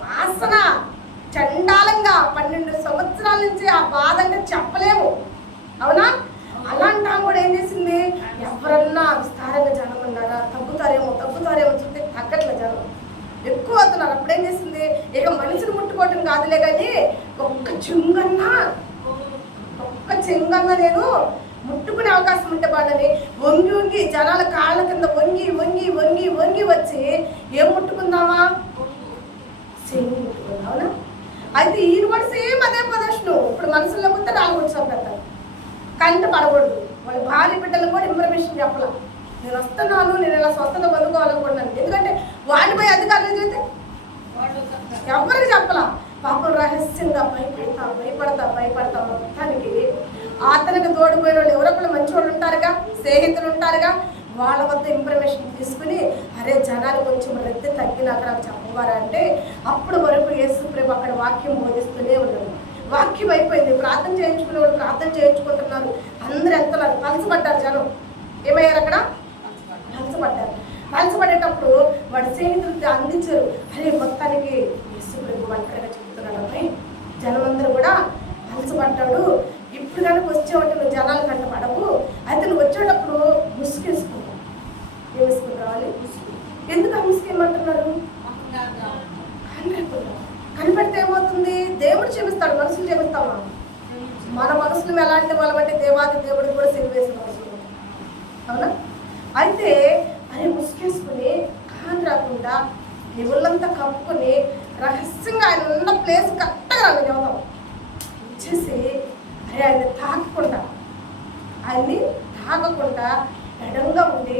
వాసన చండాలంగా 12 సంవత్సరాల నుంచి ఆ బాధ అంటే చెప్పలేము. అవునా? అలాంటి ఆమె కూడా ఏం చేసింది? ఎవరన్నా విస్తారంగా జనం ఉన్నారా, తగ్గుతారేమో చూస్తే తగ్గట్లే జనం ఎక్కువ అవుతున్నారు. అప్పుడు ఏం చేసింది? ఇక మనిషిని ముట్టుకోవటం కాదులే కానీ ఒక్క చెంగన్న నేను ముట్టుకునే అవకాశం ఉంటే బాడని వంగి జనాల కాళ్ళ కింద వంగి వచ్చి ఏం ముట్టుకుందామా? చెంగు ముట్టుకుందా. అవునా? అయితే ఈయన కూడా సేమ్ అదే ప్రదర్శన. ఇప్పుడు మనుషుల్లో కొత్త 4 వచ్చాం పెడతారు, కంట పడకూడదు. వాళ్ళ భార్య బిడ్డలు కూడా ఇన్ఫర్మేషన్ చెప్పాల, నేను వస్తున్నాను, నేను ఇలా స్వస్థత పొందుకోవాలనుకుంటున్నాను. ఎందుకంటే వాడిపై అధికారులు చేస్తే ఎవరికి చెప్పలా. పాపం రహస్యంగా భయపడతా మొత్తానికి అతనికి తోడిపోయిన వాళ్ళు ఎవరొకళ్ళు మంచి వాళ్ళు ఉంటారుగా, స్నేహితులు ఉంటారుగా, వాళ్ళ వద్ద ఇన్ఫర్మేషన్ తీసుకుని అరే జనాలు కొంచెం రద్దీ తగ్గినాక నాకు చెప్పవారా అంటే అప్పుడు వరకు యేసు ప్రభు అక్కడ వాక్యం బోధిస్తూనే ఉన్నాడు. వాక్యం అయిపోయింది, ప్రార్థన చేయించుకునే వాళ్ళు ప్రార్థన చేయించుకుంటున్నారు, అందరూ వెళ్తున్నారు. పలసపడ్డారు జనం. ఏమయ్యారు అక్కడ? పలసపడ్డారు. పలసపడేటప్పుడు వాడి స్నేహితులు అందించారు. అరే మొత్తానికి యేసు ప్రభు ఒంటరిగా జనమందరూ కూడా అలసపడ్డాడు, ఇప్పుడు కనుక వచ్చేవాటి నువ్వు జనాల కంట పడవు, అయితే నువ్వు వచ్చేటప్పుడు ముసుగేసుకుంటావు. ఏం వేసుకుని రావాలి? ఎందుకు ఆ ముసుగేమంటున్నారు? కనిపెడితే ఏమవుతుంది? దేవుడు క్షమిస్తాడు, మనుషులు క్షమిస్తామా? మన మనసులు ఎలాంటి వాళ్ళమంటే దేవాది దేవుడు కూడా సిరివేసిన మనసులు, అవునా? అయితే అరే ముసుగేసుకుని కాని రాకుండా నీ ఒళ్ళంతా కప్పుకొని రహస్యంగా ఆయన ఉన్న ప్లేస్ కరెక్ట్గా రాని చదువుతాం వచ్చేసి అరే ఆయన్ని తాకకుండా ఎడంగా ఉండి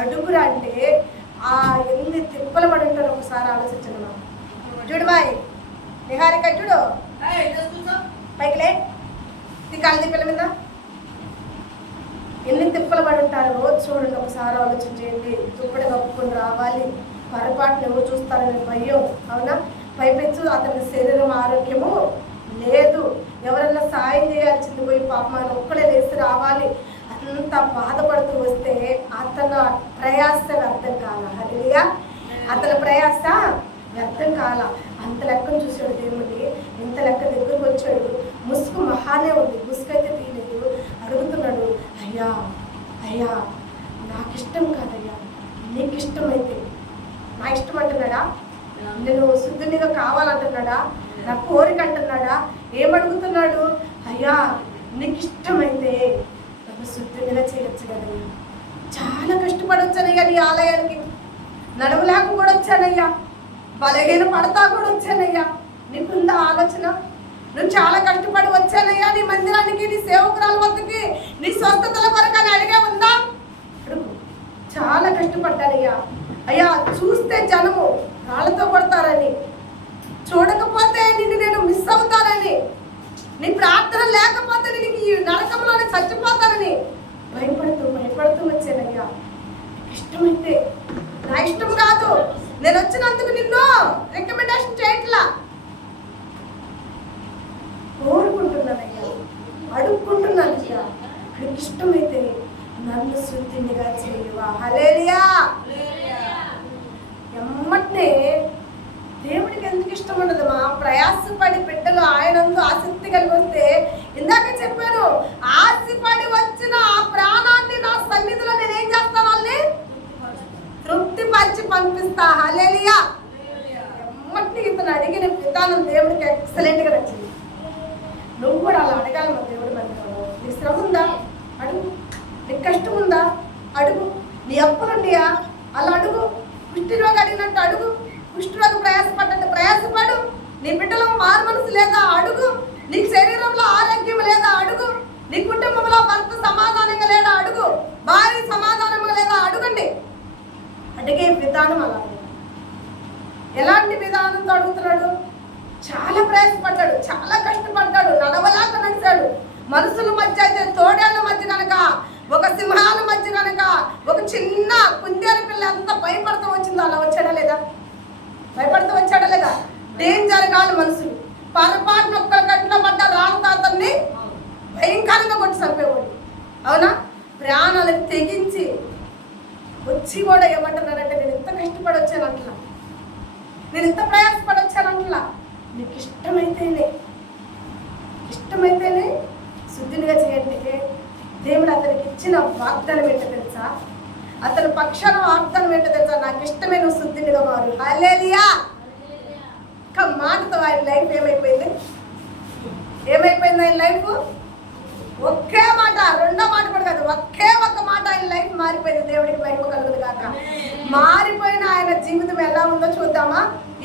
అడుగురా అంటే ఆ ఎన్ని తిప్పలు పడి ఉంటారో ఒకసారి ఆలోచించండి. మనం చూడు బాయ్ నిహారిక చూడు పైకిలే కాళ్ళ తిప్పల మీద ఎన్ని తిప్పలు పడి ఉంటారో చూడండి, ఒకసారి ఆలోచన చేయండి. దుప్పటి కప్పుకొని రావాలి, పొరపాటును ఎవరు చూస్తారని భయం, అవునా? పైపెచ్చు అతని శరీరం ఆరోగ్యము లేదు, ఎవరన్నా సాయం చేయాల్సింది పోయి పాపం ఆయన ఒక్కడే లేచి రావాలి, అంత బాధపడుతూ వస్తే అతను ప్రయాస వ్యర్థం కాల. హల్లెలూయా! అతని ప్రయాస వ్యర్థం కాల. అంత లెక్కను చూశాడు దేవుడిని, ఇంత లెక్క దగ్గరకు వచ్చాడు. ముసుగు మహానే ఉంది, ముసుగైతే తీయలేదు. అడుగుతున్నాడు, అయ్యా అయ్యా నాకు ఇష్టం కాదయ్యా, నీకు ఇష్టమైతే. నా ఇష్టం అంటున్నాడా? నేను శుద్ధునిగా కావాలంటున్నాడా? నా కోరిక అంటున్నాడా? ఏమడుగుతున్నాడు? అయ్యా నీకు ఇష్టమైతే నన్ను శుద్ధునిగా చేయొచ్చు కదయ్యా. చాలా కష్టపడి వచ్చానయ్యా నీ ఆలయానికి, నడవలేక కూడా వచ్చానయ్యా, బలహీన పడతా కూడా వచ్చానయ్యా. నీకుందా ఆలోచన? నువ్వు చాలా కష్టపడి వచ్చానయ్యా నీ మందిరానికి, నీ సేవకురాల వద్దకి, నీ స్వస్థతల కొరకు అని అడిగే ఉందా? అడుగు. చాలా కష్టపడ్డానయ్యా, అయ్యా చూస్తే జనము రాళ్ళతో కొడతారని, చూడకపోతే నిన్ను నేను మిస్ అవుతానని, నీ ప్రార్థన లేకపోతే నేను ఈ నరకంలోనే చచ్చిపోతానని భయపడుతూ వచ్చానయ్యా. ఇష్టమైతే, నా ఇష్టం కాదు, నేను వచ్చినందుకు నిన్ను రికమెండేషన్ చేయట్లా, కోరుకుంటున్నానయ్యా, అడుక్కుంటున్నానయ్యా. నీకు ఇష్టమైతే నన్ను శుద్ధినిగా చేయవా. హల్లెలూయా! ఎమ్మటే దేవుడికి ఎందుకు ఇష్టం ఉండదు? మా ప్రయాసపడి బిడ్డలు ఆయనందు ఆసక్తి కలిగి వస్తే, ఇందాక చెప్పాను, ఆశపడి వచ్చిన ఆ ప్రాణాన్ని నా సన్నిధిలో నేనేం చేస్తాను? వాళ్ళని తృప్తిపరిచి పంపిస్తా. హల్లెలూయా! ఎమ్మటి ఇతను అడిగిన విధానం దేవుడికి ఎక్సలెంట్గా నచ్చింది. నువ్వు కూడా అలా అడగాలి. మా దేవుడు మందిరంలో నీ శ్రమ ఉందా? అడుగు. నీకు కష్టం ఉందా? అడుగు. నీ అప్పులుండియా? అలా అడుగు. కుష్ఠరోగి అడిగినట్టు అడుగు. కుష్ఠరోగి ప్రయాసపడ్డంటే ప్రయాసపడు. నీ బిడ్డలో మారు మనసు లేదా? అడుగు. నీ శరీరంలో ఆరోగ్యం లేదా? అడుగు. నీ కుటుంబంలో భర్త సమాధానంగా లేదా? అడుగు. భార్య సమాధానంగా లేదా? అడుగండి. అడిగే విధానం అలా. ఎలాంటి విధానంతో అడుగుతున్నాడు? చాలా ప్రయాసపడ్డాడు, చాలా కష్టపడ్డాడు, నడవలాక నడిచాడు. మనుషుల మధ్య అయితే తోడేళ్ల మధ్య కనుక, ఒక సింహాల మధ్య కనుక, ఒక చిన్న కుందేలు పిల్ల ఎంత భయపడుతూ వచ్చిందో అలా వచ్చాడా లేదా? భయపడుతూ వచ్చాడా లేదా? డేంజర్ కాదు మనుషులు. పొరపాటున ఒక్క గంటలో పడ్డ రాళ్ళతో అతన్ని భయంకరంగా కొట్టి చంపేవాడు, అవునా? ప్రాణాలకు తెగించి వచ్చి కూడా ఏమంటున్నారంటే, నేను ఎంత కష్టపడి వచ్చానంటలా, నేను ఎంత ప్రయాసపడి వచ్చానంటలా. నీకు ఇష్టమైతేనే శుద్ధినిగా చేయండి. దేవుడు అతనికి ఇచ్చిన వాగ్దానం ఏంటో తెలుసా? అతని పక్షాన వాగ్దానం ఏంటో తెలుసా? నాకు ఇష్టమే, నువ్వు శుద్ధినిగా మారు. హల్లెలూయా! ఒక్క మాటతో ఆయన లైఫ్ ఏమైపోయింది? ఆయన లైఫ్ ఒకే మాట, రెండో మాట కూడా కాదు, ఒక్క మాట ఆయన లైఫ్ మారిపోయింది. దేవుడికి మహిమ కలుగును గాక. మారిపోయిన ఆయన జీవితం ఎలా ఉందో చూద్దామా?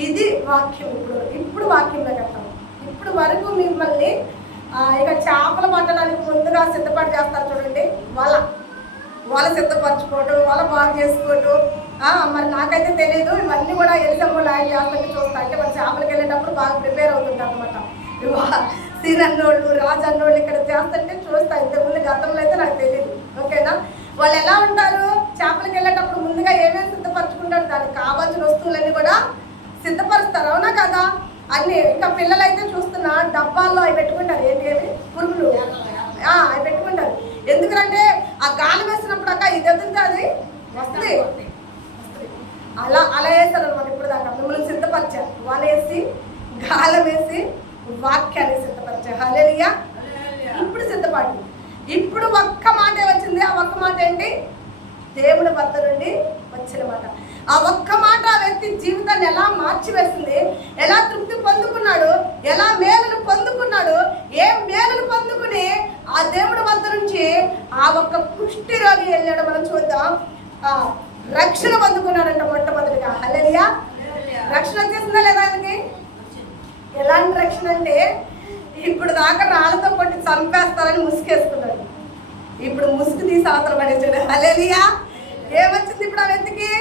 ఇది వాక్యం. ఇప్పుడు వాక్యంలో కట్టాము. ఇప్పుడు వరకు మిమ్మల్ని ఇక చేపలు పట్టడానికి ముందుగా సిద్ధపాటు చేస్తారు చూడండి. వాళ్ళ సిద్ధపరచుకోవటం, వాళ్ళ బాగు చేసుకోవటం. మరి నాకైతే తెలియదు, ఇవన్నీ కూడా ఎలిసమ్మ లాగా చేస్తానికి చూస్తా. అంటే మన చేపలకి వెళ్ళేటప్పుడు బాగా ప్రిపేర్ అవుతుంటారు అనమాట. సీనన్నోళ్ళు, రాజు అన్నోళ్ళు ఇక్కడ చేస్తుంటే చూస్తా. ఇంతకుముందు గతంలో అయితే నాకు తెలియదు. ఓకేనా? వాళ్ళు ఎలా ఉంటారు? చేపలకి వెళ్ళేటప్పుడు ముందుగా ఏమేమి సిద్ధపరచుకుంటారు, దానికి కావాల్సిన వస్తువులన్నీ కూడా సిద్ధపరుస్తారు, అవునా కదా? అన్ని ఇంకా పిల్లలైతే చూస్తున్నా డబ్బాల్లో అవి పెట్టుకుంటారు. ఏంటి పురుగులు అవి పెట్టుకుంటారు. ఎందుకంటే ఆ గాలి వేసినప్పుడు అక్క ఇది ఎదురుతే అది వస్తుంది. అలా వేస్తారు అనమాట. ఇప్పుడు దాకా మిమ్మల్ని సిద్ధపరిచారు. వలేసి గాలం వేసి వాక్యాన్ని ఇప్పుడు సిద్ధపాటు. ఇప్పుడు ఒక్క మాటే వచ్చింది. ఆ ఒక్క మాట ఏంటి? దేవుడి వద్ద నుండి వచ్చిన మాట. ఆ ఒక్క మాట ఆ వ్యక్తి జీవితాన్ని ఎలా మార్చివేసింది, ఎలా తృప్తి పొందుకున్నాడు, ఎలా మేలును పొందుకున్నాడు, ఏం మేలును పొందుకుని ఆ దేవుడి వద్ద నుంచి ఆ ఒక్క కుష్టి రోగి వెళ్ళాడు. మనం చూద్దాం. రక్షణ పొందుకున్నాడంట మొట్టమొదటిగా. హల్లెలూయా. రక్షణ వచ్చేసిందా లేదా ఆయనకి? ఎలాంటి రక్షణ అంటే, ఇప్పుడు దాకా రాళ్ళతో కొట్టి చంపేస్తారని ముసుగేసుకున్నాడు. ఇప్పుడు ముసుగు తీసి అవతల పడేసాడు. హల్లెలూయా. ఏమొచ్చింది ఇప్పుడు ఆ వ్యక్తికి?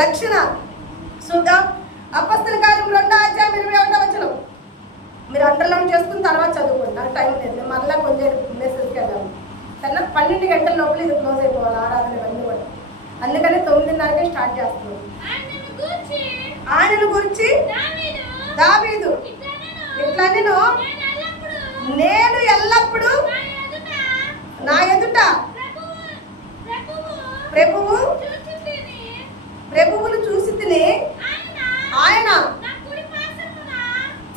రక్షణ. చూద్దాం. అపొస్తలుల కార్యం 2:21. మీరు అండర్లైన్ చేసుకుని తర్వాత చదువుకోండి, నాకు టైం లేదు. మరలా కొంచెం మెసేజ్కి వెళ్ళాము సరేనా. 12 గంటల లోపల ఇది క్లోజ్ అయిపోవాలి ఆరాధన ఇవన్నీ కూడా. అందుకని 9:30కే స్టార్ట్ చేస్తున్నాం. ఆయనను గురించి దావీదు ఇట్లా, నేను ఎల్లప్పుడూ నా ఎదుట ప్రభువును చూసి తిని ఆయన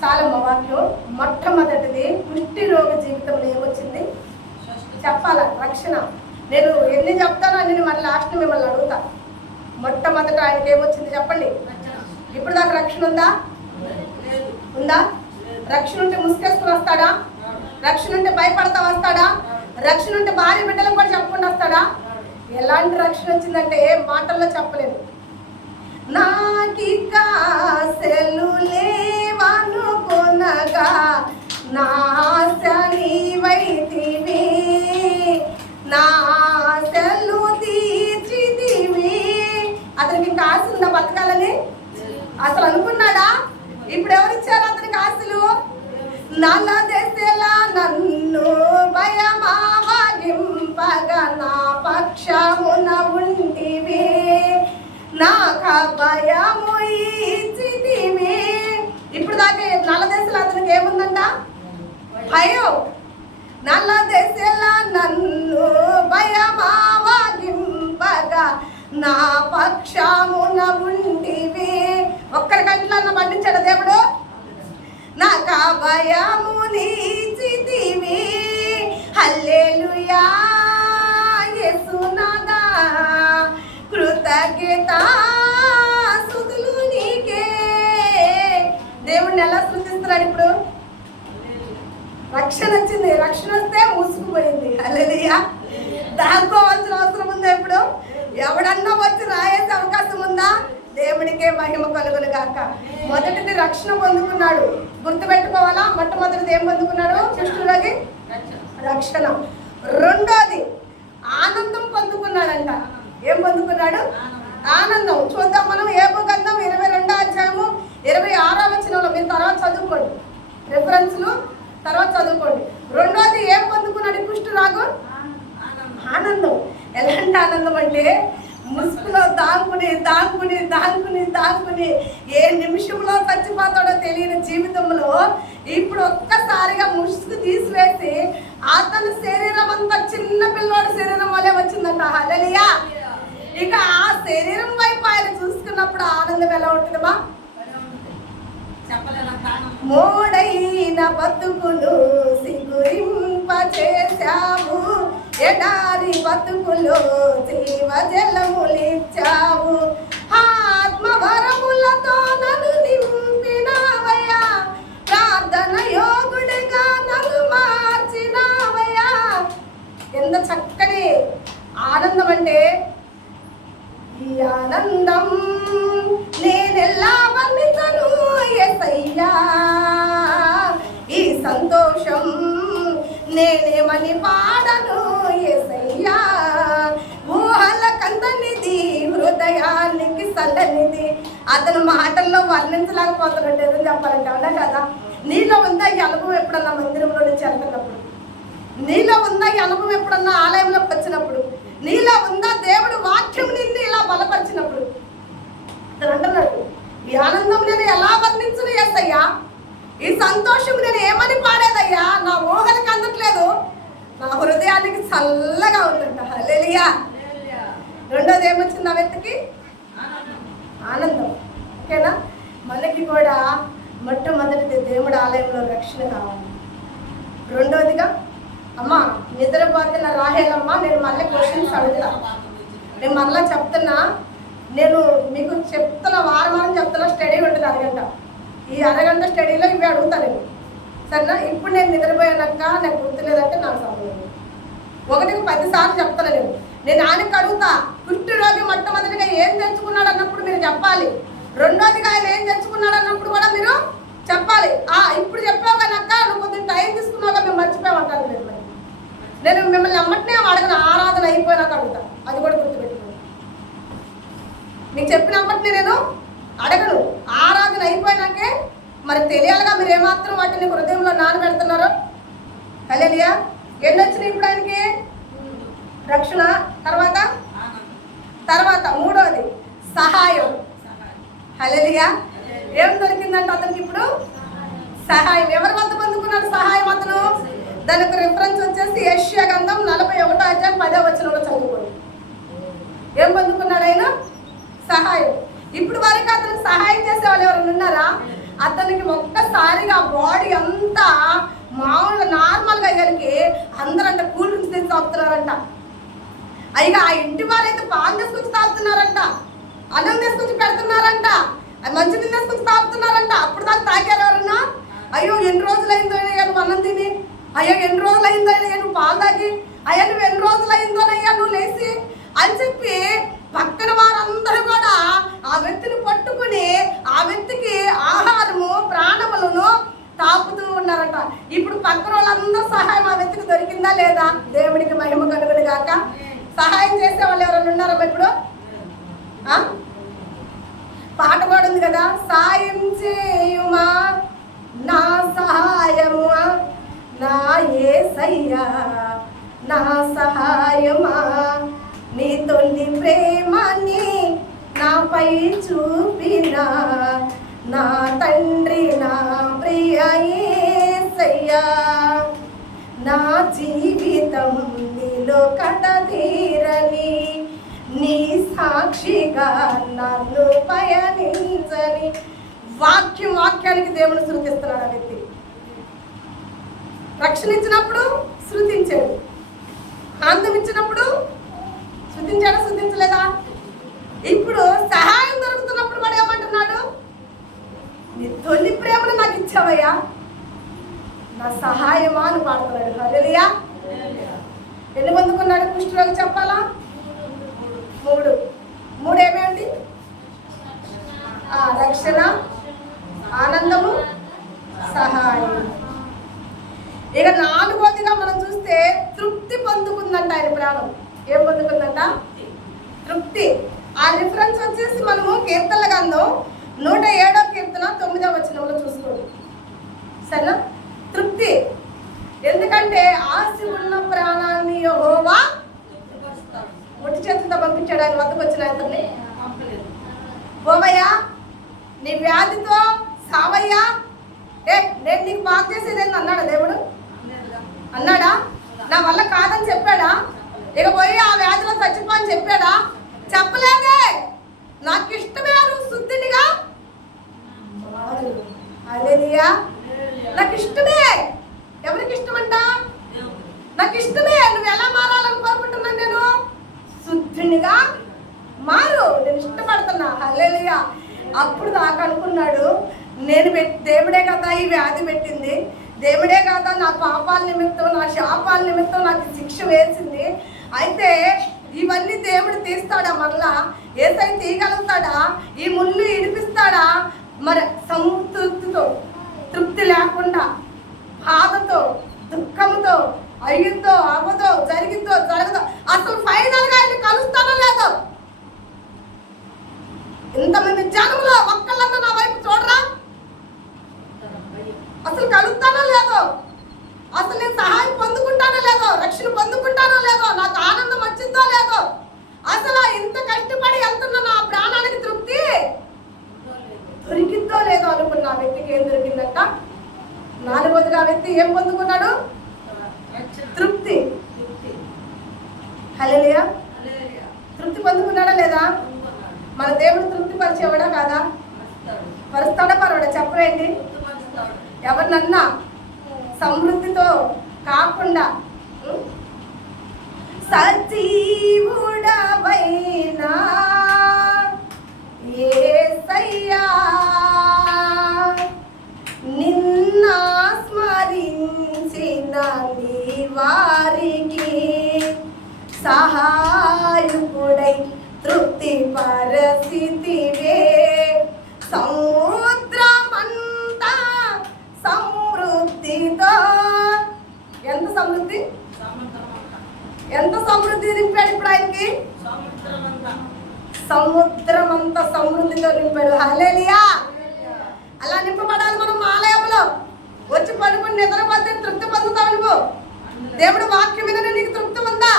చాలా వాక్యం. మొట్టమొదటిది కుష్టి రోగ జీవితంలో ఏమొచ్చింది చెప్పాలా? రక్షణ. నేను ఎన్ని చెప్తానో అన్ని మళ్ళీ లాస్ట్ మిమ్మల్ని అడుగుతా. మొట్టమొదట ఆయనకి ఏమొచ్చింది చెప్పండి. ఇప్పుడు దాకా రక్షణ ఉందా? ఉందా? రక్షణ ఉంటే ముసుకేసుకుని వస్తాడా? రక్షణ ఉంటే భయపడతా వస్తాడా? రక్షణ ఉంటే భార్య బిడ్డలకు కూడా చెప్పకుండా వస్తాడా? ఎలాంటి రక్షణ వచ్చిందంటే మాటల్లో చెప్పలేదు. నాకిక ఆశలు లేవనుకొనగా నా ఆశ నీవైతివి, నా ఆశలు తీర్చితివి. అతనికి ఇంకా ఆశ ఉందా బతకాలని? అసలు అనుకున్నాడా? ఇప్పుడు ఎవరిచ్చారు అతనికి ఆశలు? నల్ల దశలా నన్ను భయమావగింపగా నా పక్షమున ఉంటివి, నాక భయము ఇచ్చితివి. ఇప్పుడు దాకా నల్ల దశలో అతనికి ఏముందంట? భయం. నల్ల దశలా నన్ను భయమావగింపగా నా పక్షమున ఉంటివి. ఒక్కరి కంట్లో పండించాడు దేవుడు. నాక భయము నీచితివి. హల్లెలూయా యేసునాథా, కృతజ్ఞత స్తుతులు నీకే. దేవుణ్ణి ఎలా స్తుతిస్తున్నాడు ఇప్పుడు? రక్షణ వచ్చింది. రక్షణ వస్తే మూసుకుపోయింది. హల్లెలూయా. దాక్కోవాల్సిన అవసరం ఉందా? ఇప్పుడు ఎవడన్నా వచ్చి రాయేసే అవకాశం ఉందా? దేవుడికే మహిమ కలుగును గాక. మొదటిది రక్షణ పొందుకున్నాడు. గుర్తుపెట్టుకోవాలా? మొట్టమొదటిది ఏం పొందుకున్నాడు? కుష్ఠరోగి రక్షణ. రెండోది ఆనందం పొందుకున్నాడంట. ఏం పొందుకున్నాడు? ఆనందం. చూద్దాం మనం. యోబు గ్రంథం 22:26 మీరు తర్వాత చదువుకోండి, రిఫరెన్స్లు తర్వాత చదువుకోండి. రెండోది ఏం పొందుకున్నాడు కుష్ఠరోగి? ఆనందం. ఎలాంటి ఆనందం అంటే ముసుగులో దాంకుని దాంకుని దాంకుని దాంకుని ఏ నిమిషంలో చచ్చిపోతాడో తెలియని జీవితంలో ఇప్పుడు ఒక్కసారిగా ముసుగు తీసివేసి అతని శరీరం అంతా చిన్న పిల్లోడి శరీరం వల్లే వచ్చిందంట. హల్లెలూయా. ఇక ఆ శరీరం వైపు ఆయన చూసుకున్నప్పుడు ఆనందం ఎలా ఉంటుందమ్మా? మోడైన బతుకులు సిగురింప చేశావు, ఎడారి బతుకులో జీవ జలములిచ్చావు, ఆత్మవరములతో నన్ను నింపినావయ్యా, ప్రార్థన యోగుడిగా నన్ను మార్చినావయ్యా. ఎంత చక్కని ఆనందం అంటే, ఈ ఆనందం నేనెల్లా వర్ణించను యేసయ్యా, ఈ సంతోషం నేనేమని పాడను యేసయ్యా, ఊహల కందనిది హృదయానికి చల్లనిది. అతను మాటల్లో వర్ణించలేకపోతున్నాడు. ఏదని చెప్పాలంటే అవునా కదా? నీలో ఉందా ఈ అనుభవం? ఎప్పుడన్నా మందిరంలో నుంచి వెళ్తున్నప్పుడు నీలో ఉందా ఈ అనుభవం? ఎప్పుడన్నా ఆలయంలోకి వచ్చినప్పుడు నీలో ఉందా దేవుడు వాక్యం నిన్ను ఇలా బలపరిచినప్పుడు? అతను అంటున్నాడు, ఈ ఆనందం నేను ఎలా వర్ణించను యేసయ్యా, ఈ సంతోషం నేను ఏమని పాడేదయ్యా, నా ఊహలకు అందట్లేదు, నా హృదయానికి చల్లగా ఉందంట. హల్లెలూయా. రెండోది ఏమొచ్చింది ఆ వ్యక్తికి? ఆనందం. ఓకేనా? మనకి కూడా మొట్టమొదటిది దేవుడి ఆలయంలో రక్షణ కావాలి. రెండోదిగా అమ్మ నిద్రపోతున్న రాహేలమ్మ, నేను మళ్ళీ క్వశ్చన్స్ అడుగుతా. నేను మళ్ళీ చెప్తున్నా, నేను మీకు చెప్తున్న వారం చెప్తున్నా, స్టడీ ఉంటుంది అరగంట. ఈ అరగంట స్టడీలో ఇవి అడుగుతాను నేను, సరేనా? ఇప్పుడు నేను నిద్రపోయాక నాకు గుర్తులేదంటే నాకు సంబంధం. 1కి 10 సార్లు చెప్తాను నేను ఆయనకు అడుగుతా. కుష్ఠరోగి మొట్టమొదటిగా ఏం తెచ్చుకున్నాడు అన్నప్పుడు మీరు చెప్పాలి. రెండోదిగా ఆయన ఏం తెచ్చుకున్నాడు అన్నప్పుడు కూడా మీరు చెప్పాలి. ఇప్పుడు చెప్పావు కనుక నువ్వు కొద్దిగా టైం తీసుకున్నాక మేము మర్చిపోయామంటాను. నేను మిమ్మల్ని అమ్మటనే అడగను, ఆరాధన అయిపోయినాక అడుగుతా. అది కూడా గుర్తుపెట్టుకోండి. మీకు చెప్పినప్పటినీ నేను అడగను, ఆరాధన అయిపోయినాకే మరి తెలియాలిగా మీరు ఏమాత్రం వాటిని హృదయంలో నానబెడుతున్నారో. హల్లెలూయా. ఎన్ని వచ్చినాయి ఇప్పుడు ఆయనకి? రక్షణ, తర్వాత మూడోది సహాయం. హల్లెలూయా. ఏం దొరికిందంటే అతనికి ఇప్పుడు సహాయం. ఎవరి వద్ద పొందుకున్నాడు సహాయం అతను? దానికి రిఫరెన్స్ వచ్చేసి యెషయా గ్రంథం 41:10 చదువుకోండి. ఏం పొందుకున్నాడు ఆయన? సహాయం. ఇప్పుడు వరకు అతనికి సహాయం చేసే వాళ్ళు ఎవరైనా ఉన్నారా? అతనికి ఒక్కసారిగా బాడీ అంతా మామూలుగా నార్మల్గా అయ్యానికి అందరంట కూల్ డ్రింక్స్ తెచ్చి తాగుతున్నారంట. అయిగా ఆ ఇంటి వారైతే పాలు తీసుకొచ్చి తాగుతున్నారంట, అన్నం తీసుకొచ్చి పెడుతున్నారంట, మంచినీళ్ళు తీసుకొచ్చి తాగుతున్నారంట. అప్పుడు దాకా తాగారు ఎవరన్నా? అయ్యో ఎన్ని రోజులైందో నువ్వు అన్నం తిని, అయ్యో ఎన్ని రోజులైందో నువ్వు పాలు తాగి, అయ్యా నువ్వు ఎన్ని రోజులైందోనయ్యా నువ్వు లేచి అని చెప్పి పక్కన వారందరూ కూడా ఆ వ్యక్తిని పట్టుకుని ఆ వ్యక్తికి ఆహారము ప్రాణములను తాపుతూ ఉన్నారంట. ఇప్పుడు పక్కన వాళ్ళందరూ సహాయం ఆ వ్యక్తికి దొరికిందా లేదా? దేవుడికి మహిమ కలుగును గాక. సహాయం చేసే వాళ్ళు ఎవరైనా ఉన్నారా ఇప్పుడు? పాట కూడా ఉంది కదా, సాయం చేయుమా నా సహాయము నా యేసయ్యా నా సహాయమా, నీ తొలి ప్రేమని నాపై చూపిన నా తండ్రి నా ప్రియ యేసయ్యా, నా జీవితం నీలో కడతీరని నీ సాక్షిగా నన్ను పయనించని. వాక్యానికి దేవుని శృతిస్తున్నాడు. ఆ వ్యక్తి రక్షణ ఇచ్చినప్పుడు శృతించాడు, ఆనందం ఇచ్చినప్పుడు శృతించాడా? శృతించలేదా? ఇప్పుడు సహాయం దొరుకుతున్నప్పుడు వాడు ఏమంటున్నాడు? నీ తొలి ప్రేమను నాకు ఇచ్చావయ్యా నా సహాయమా అని పాడుతున్నాడు. హల్లెలూయా. ఎన్ని పొందుకున్నాడు కుష్ఠరోగి చెప్పాలా? 3 ఏమేంటి? రక్షణ, ఆనందము, సహాయం. ఇక 4వదిగా మనం చూస్తే తృప్తి పొందుకుందంట ఆయన ప్రాణం. ఏం పొందుకుందంట? తృప్తి. ఆ రిఫరెన్స్ వచ్చేసి మనము కీర్తనల గ్రంథం 107వ కీర్తన 9వ వచనంలో చూసుకోండి, సరేనా? తృప్తి. ఎందుకంటే ఆశ ఉన్న ప్రాణాన్ని యెహోవా ఒట్టి చేతులతో పంపించాడు ఆయన వద్దకు వచ్చిన అతన్ని. పోవయ్యా నీ వ్యాధితో సావయ్యా, నేను నీకు బాగు చేసేదేంటి అన్నాడా దేవుడు? అన్నాడా? నా వల్ల కాదని చెప్పాడా? ఇక పోయి ఆ వ్యాధిలో చచ్చిపో అని చెప్పాడా? చెప్పలేదే. నాకు ఇష్టమే నువ్వు శుద్ధినిగా. హల్లెలూయా. నాకు ఇష్టమే. ఎవరికి ఇష్టమంట? నాకు ఇష్టమే. నువ్వు ఎలా మారాలని కోరుకుంటున్నాను? నేను శుద్ధినిగా మారు, నేను ఇష్టపడుతున్నా. హల్లెలూయా. అప్పుడు దాకా అనుకున్నాడు, నేను దేవుడే కదా ఈ వ్యాధి పెట్టింది, దేవుడే కదా నా పాపాల నిమిత్తం నా శాపాల నిమిత్తం నాకు శిక్ష వేసింది, అయితే ఇవన్నీ దేవుడు తీస్తాడా? మరలా ఏసై తీయగలుగుతాడా? ఈ ముళ్ళు ఇడిపిస్తాడా? మరి సంతృప్తితో, తృప్తి లేకుండా, బాధతో, దుఃఖంతో, అయ్యిందో అవ్వదో, జరిగిందో జరగదో, అసలు ఫైనల్గా ఆయన కలుస్తానో లేదో? ఇంతమంది జనంలో ఒక్కళ్ళన్నా నా వైపు చూడరా? అసలు కలుగుతానో లేదో? అసలు నేను సహాయం పొందుకుంటానో లేదో? రక్షణ పొందుకుంటానో లేదో? నాకు ఆనందం వచ్చిందో లేదో? అసలు ఇంత కష్టపడి వెళ్తున్న నా ప్రాణానికి తృప్తి దొరికిందో లేదో అనుకున్న ఆ వ్యక్తికి ఏం దొరికిందంట? 4వదిగా ఆ వ్యక్తి ఏం పొందుకున్నాడు? తృప్తి. హల్లెలూయా. తృప్తి పొందుకున్నాడా లేదా? మన దేవుడు తృప్తి పరిచేవాడా కాదా? పరుస్తాడా పరవాడా? చెప్పరేంటి? ఎవరినన్నా సమృద్ధితో కాకుండా సజీవుడవైనా యేసయ్యా నిన్న స్మరించిన నీ వారికి సహాయకుడై తృప్తి పరిస్థితివే సముద్రమంతా సమృద్ధితో ఎంత సమృద్ధి నింపాడు ఇప్పుడు ఆయనకి సముద్రమంతా సమృద్ధితో నింపాడు. హల్లెలూయా. అలా నింపబడాలి మనం ఆలయంలో వచ్చి పడుకుని నిద్రపోతే తృప్తి పొందుతావు నువ్వు. దేవుడు వాక్యం వినని నీకు తృప్తి ఉందా?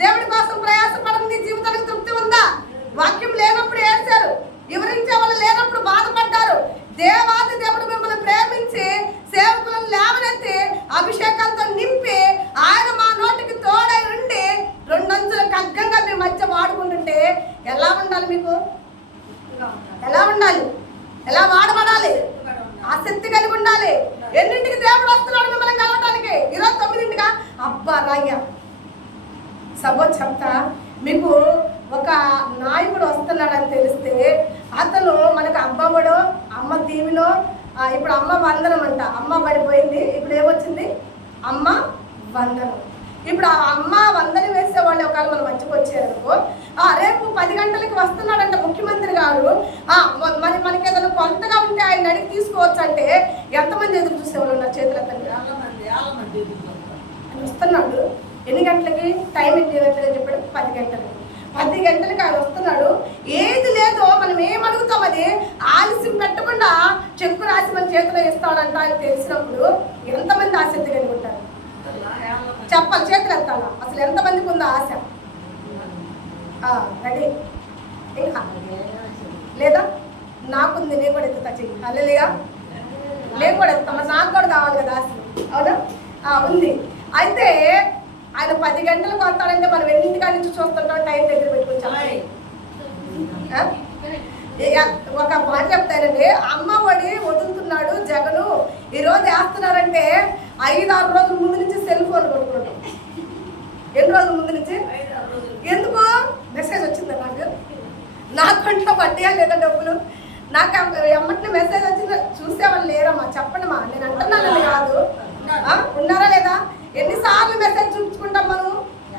దేవుడి కోసం ప్రయాసపడని నీ జీవితానికి తృప్తి ఉందా? వాక్యం లేనప్పుడు ఏడ్చారు, వివరించే వాళ్ళు లేనప్పుడు బాధపడ్డారు. దేవాది దేవుడు మిమ్మల్ని ప్రేమించి సేవకులను లేవనెత్తి అభిషేకాలతో నింపి ఆయన మా నోటికి తోడై ఉండి రెండంచుల ఖడ్గంగా మీ మధ్య వాడుకుంటుంటే ఎలా ఉండాలి? మీకు ఎలా ఉండాలి? ఎలా వాడబడాలి? ఆసక్తి కలిగి ఉండాలి. ఎన్నింటికి దేవుడు వస్తున్నాడు మిమ్మల్ని కలవటానికి? ఈరోజు 9ంటిగా అబ్బా రాయ్యా సభో చెప్తా. మీకు ఒక నాయకుడు వస్తున్నాడని తెలిస్తే అతను మనకు అబ్బమ్మడో అమ్మ దీవిలో ఇప్పుడు అమ్మ వందనం అంట. అమ్మ పడిపోయింది, ఇప్పుడు ఏమొచ్చింది? అమ్మ వందనం. ఇప్పుడు ఆ అమ్మ వందనం వేసే వాళ్ళు ఒకవేళ మన మధ్యకు వచ్చారనుకో, రేపు 10 గంటలకి వస్తున్నాడంట ముఖ్యమంత్రి గారు, మరి మనకి ఏదైనా కొత్తగా ఉంటే ఆయన అడిగి తీసుకోవచ్చు అంటే ఎంతమంది ఎదురు చూసేవాళ్ళు ఉన్నారు? చేతుల తండ్రి వస్తున్నాడు. ఎన్ని గంటలకి? టైం ఎన్ని గంటలకి చెప్పాడు? 10 గంటలకి. 10 గంటలకి ఆయన వస్తున్నాడు. ఏది లేదో మనం ఏం అడుగుతాం అది ఆలస్యం పెట్టకుండా చెక్కు రాసి మన చేతిలో ఇస్తాడంట అని తెలిసినప్పుడు ఎంతమంది ఆసక్తి కలిగి ఉంటారు? చెప్పాలి, చేతులు ఎత్తాలా? అసలు ఎంతమందికి ఉందో ఆశ? రెడీ? ఇంకా లేదా? నాకుంది, నేను కూడా ఎత్తుతా. చెయ్యి. హల్లెలూయా. నేను కూడా ఎత్తాం, నాకు కూడా కావాలి కదా ఆశ. అవునా? ఉంది. అయితే ఆయన 10 గంటలకు వస్తాడంటే మనం ఎన్నింటికాడి నుంచి చూస్తుంటాం? టైం దగ్గర పెట్టుకుని చెప్పాలి. ఒక మాట చెప్తానండి, అమ్మ ఒడి వదులుతున్నాడు జగను. ఈరోజు వేస్తున్నారంటే 5-6 రోజుల ముందు నుంచి సెల్ ఫోన్ కొట్టుకుంటాం. ఎన్ని రోజుల ముందు నుంచి? ఎందుకు? మెసేజ్ వచ్చిందా నాకు కంట్లో పడ్డాయా లేదా డబ్బులు? నాకు ఎమ్మటిని మెసేజ్ వచ్చిందా? చూసేవాళ్ళు లేరమ్మా, చెప్పండి మా, నేను అంటున్నానని కాదు. ఉన్నారా లేదా? ఎన్నిసార్లు మెసేజ్ చూపించుకుంటాం మనం?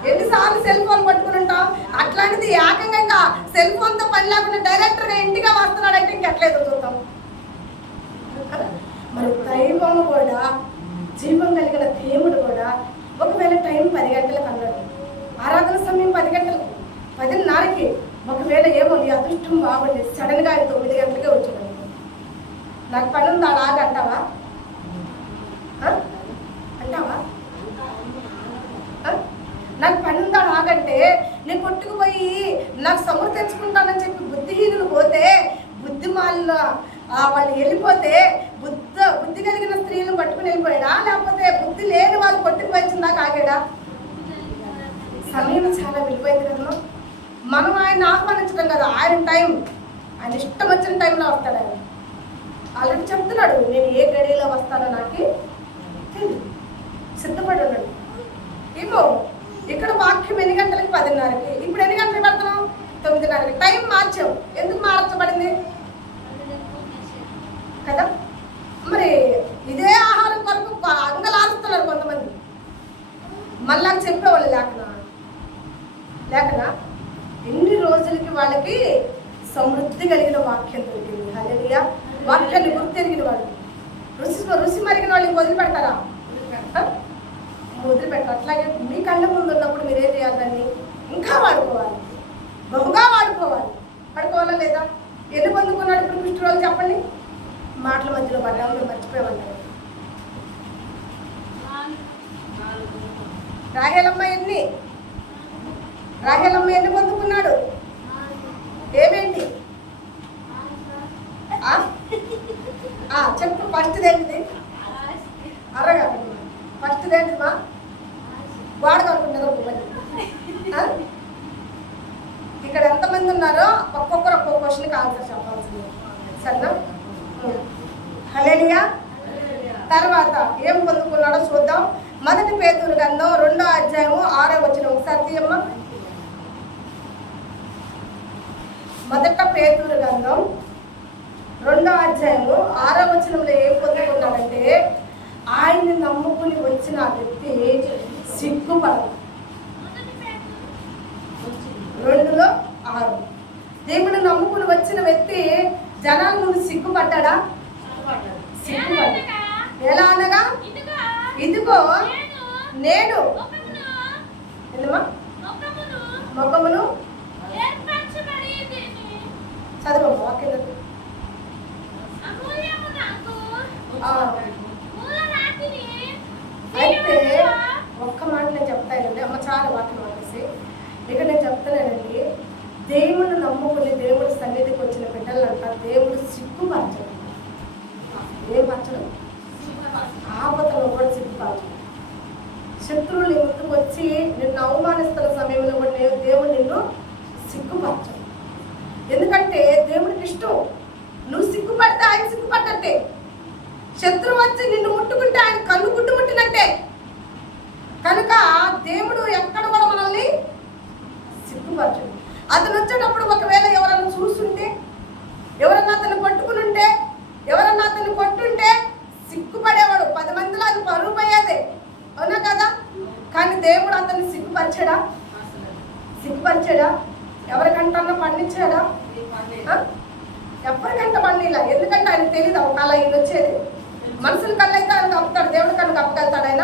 ఎన్నిసార్లు సెల్ ఫోన్ పట్టుకుని ఉంటాం? అట్లాంటిది ఏకంగా సెల్ ఫోన్తో పని లేకుండా డైరెక్ట్గా ఇంటిగా వస్తున్నాడంటే ఇంకెట్లేదు చూద్దాం. మరి దైవం కూడా, జీవం కలిగిన దేవుడు కూడా ఒకవేళ టైం 10 గంటలకు అన్నాడు, ఆరాధన సమయం 10 గంటలకు, 10:30కి ఒకవేళ ఏమో నీ అదృష్టం బాగుంది సడన్గా ఆయన 9 గంటలకే వచ్చాడు. నాకు పని ఉంది అలాగ అంటావా? అంటావా? నాకు పని ఉందా ఆగంటే నేను కొట్టుకుపోయి నాకు సమృద్ధి తెచ్చుకుంటానని చెప్పి బుద్ధిహీనులు పోతే, బుద్ధిమాలను వాళ్ళు వెళ్ళిపోతే బుద్ధి కలిగిన స్త్రీలను పట్టుకుని వెళ్ళిపోయాడా? లేకపోతే బుద్ధి లేని వాళ్ళు కొట్టుకుపోయిందాక ఆగాడా? సమయం చాలా వెళ్ళిపోయింది కదా. మనం ఆయన ఆహ్వానించడం కదా, ఆయన టైం, ఆయన ఇష్టం వచ్చిన టైంలో వస్తాడు. ఆయన ఆల్రెడీ చెప్తున్నాడు, నేను ఏ గడిలో వస్తానో నాకు సిద్ధపడి ఉన్నాడు. ఏమో ఇక్కడ వాక్యం ఎన్ని గంటలకి? 10:30కి. ఇప్పుడు ఎన్ని గంటలకు పెడుతున్నాం? 9:30కి. టైం మార్చాం. ఎందుకు మార్చబడింది కదా? మరి ఇదే ఆహారం కొరకు అంగలారుస్తున్నారు కొంతమంది. మళ్ళా చెప్పేవాళ్ళు లేకనా ఎన్ని రోజులకి వాళ్ళకి సమృద్ధి కలిగిన వాక్యం దొరికింది. హల్లెలూయా. వాక్యాన్ని గుర్తెరిగిన వాళ్ళు, రుచి మరిగిన వాళ్ళు వదిలిపెడతారా? వదిలిపెట్టారు. అట్లాగే మీ కళ్ళ ముందు ఉన్నప్పుడు మీరేం చేయాలి? దాన్ని ఇంకా వాడుకోవాలి, బహుగా వాడుకోవాలా లేదా? ఎన్ని పొందుకున్నాడు ఇప్పుడు కృష్ణ రోజు? చెప్పండి. మాటల మధ్యలో పడ్డాము, మేము మర్చిపోయామంటారు. రాహేలమ్మ ఎన్ని పొందుకున్నాడు? ఏమేంటి చెప్పు. ఫస్ట్ది ఏంటిది? అరగా ఫస్ట్ది ఏంటిది? వాడు కనుకుంటున్నారు. ఇక్కడ ఎంతమంది ఉన్నారో ఒక్కొక్కరు ఒక్కొక్క క్వశ్చన్కి ఆన్సర్ చెప్పాల్సింది. సరేనా? హల్లెలూయా. తర్వాత ఏం పొందుకున్నాడో చూద్దాం. 1 పేతురు గ్రంథం 2వ అధ్యాయము 6వ వచనం ఒకసారి తీయమ్మ. 1 పేతురు గ్రంథం 2వ అధ్యాయము 6వ వచనంలో ఏం పొందుకున్నాడంటే, ఆయన్ని నమ్ముకుని వచ్చిన వ్యక్తి సిగ్గుపడదు. 2:6 దేవుని నమ్ముకుని వచ్చిన వ్యక్తి జనాల ముందు సిగ్గుపడ్డా? సిగ్గుపడ్డా. ఎలా అనగా, ఇదిగో నేను ముఖమును చదువు వాక్యం. అయితే ఒక్క మాట నేను చెప్తానండి అమ్మ, చాలా వాక్యం మానేసి ఇక నేను చెప్తానండి. దేవుని నమ్ముకుని దేవుడి సన్నిధికి వచ్చిన బిడ్డలంట దేవుడు సిగ్గుపరచడు. ఏం పరచడు? ఆపదలో కూడా సిగ్గుపరచడు. శత్రువులు ముందుకు వచ్చి నిన్ను అవమానిస్తున్న సమయంలో కూడా దేవుడు నిన్ను సిగ్గుపరచడు. ఎందుకంటే దేవుడికి ఇష్టం నువ్వు సిగ్గుపడితే ఆయన సిగ్గుపడ్డట్టే. శత్రువు వచ్చి నిన్ను ముట్టుకుంటే ఆయన కన్ను గుడ్డు ముట్టినట్టే. కనుక దేవుడు ఎక్కడ కూడా మనల్ని సిగ్గుపరచడు. అతను వచ్చేటప్పుడు ఒకవేళ ఎవరన్నా చూస్తుంటే, ఎవరన్నా అతను పట్టుకుని ఉంటే, ఎవరన్నా అతను కొట్టుంటే సిగ్గుపడేవాడు. 10 మందిలో అది పరువు పోయేదే, అవునా కదా? కానీ దేవుడు అతన్ని సిగ్గుపరిచాడా? సిగ్గుపరిచాడా? ఎవరికంటన్నా పండించాడా? ఎవరికంట పండిలా. ఎందుకంటే ఆయన తెలియదు ఒక కళ ఈయన వచ్చేది. మనుషుల కళ్ళు అయితే ఆయన కప్పుతాడు, దేవుడి కళ్ళు కప్పగలుగుతాడు ఆయన?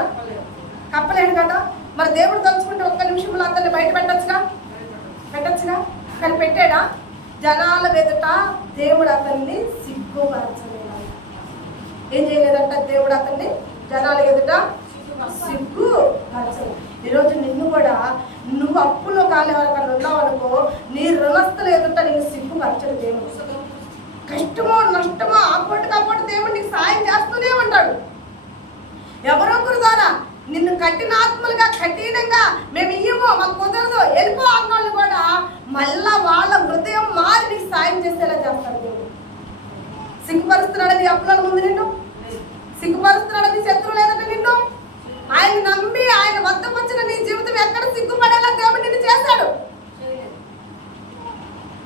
కప్పలేడు కదా. మరి దేవుడు తలుచుకుంటే ఒక్క నిమిషంలో అతన్ని బయట పెట్టచ్చుగా? కానీ పెట్టాడా? జనాల ఎదుట దేవుడు అతన్ని సిగ్గుపరచలేదా? ఏం చేయలేదంట దేవుడు అతన్ని జనాల ఎదుట సిగ్గుపరచలేదు. ఈరోజు నిన్ను కూడా నువ్వు అప్పులో కాలు ఎవరికన్నా ఉన్నావు అనుకో, నీ రుణస్తుల ఎదుట నేను సిగ్గుపరచడు దేవుడు. కష్టమో నష్టమో ఆపోటు కాపోటు దేవుడు నీకు సాయం చేస్తూనే ఉంటాడు. ఎవరొకరి ద్వారా నిన్ను కఠినాత్మలుగా కఠినంగా మేము ఇయ్యమో మాకు కుదరదు వెళ్ళిపో అన్నోళ్ళు కూడా మళ్ళా వాళ్ళ హృదయం మారి నీకు సాయం చేసేలా చేస్తాడు దేవుడు. సిగ్గుపరుస్తున్నాడని అప్పుల ముందు నిన్ను, సిగ్గుపరుస్తున్నాడని శత్రువు లేదంటే నిన్ను. ఆయన నమ్మి ఆయన వద్దకు వచ్చిన నీ జీవితం ఎక్కడ సిగ్గుపడేలా దేవుడు నిన్ను చేశాడు.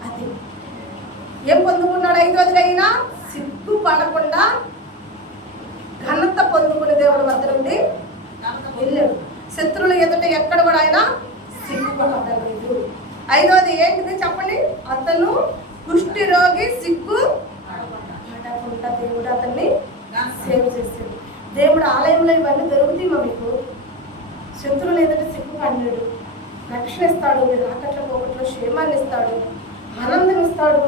అది ఏం పొందుకున్నాడు? 5వదిగా అయినా సిగ్గుపడకుండా ఘనత పొందుకునే దేవుడు వద్ద నుండి వెళ్ళాడు. శత్రువులు ఎదుట ఎక్కడ కూడా ఆయన సిగ్గుపడలేదు. 5వది ఏంటిది చెప్పండి? అతను కుష్టి రోగి సిగ్గు పడకుండా దేవుడు అతన్ని సేవ్ చేశాడు. దేవుడు ఆలయంలో ఇవన్నీ దొరుకుతాయి మీకు. శత్రువులు ఎదుట సిగ్గుపడినాడు, రక్షణ ఇస్తాడు, మీరు ఆకట్ల పోకట్లో క్షేమాన్ని ఇస్తాడు, ఆనందం ఇస్తాడు,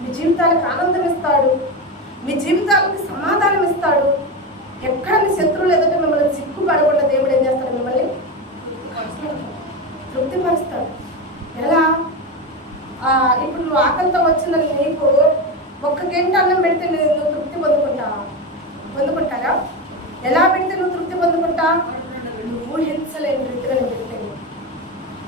మీ జీవితాలకు ఆనందం ఇస్తాడు, మీ జీవితాలకు సమాధానం ఇస్తాడు. ఎక్కడ మీ శత్రువులు ఎదుట మిమ్మల్ని సిగ్గుపడకుండా దేవుడు ఏం చేస్తాడు? మిమ్మల్ని తృప్తిపరుస్తాడు. ఎలా? ఇప్పుడు నువ్వు ఆకలితో వచ్చిన నీకు ఒక్క గంట అన్నం పెడితే నువ్వు తృప్తి పొందుకుంటారా? ఎలా పెడితే నువ్వు తృప్తి పొందుకుంటా? నువ్వు ఊహించలేని రీతిగా నేను పెట్టాను.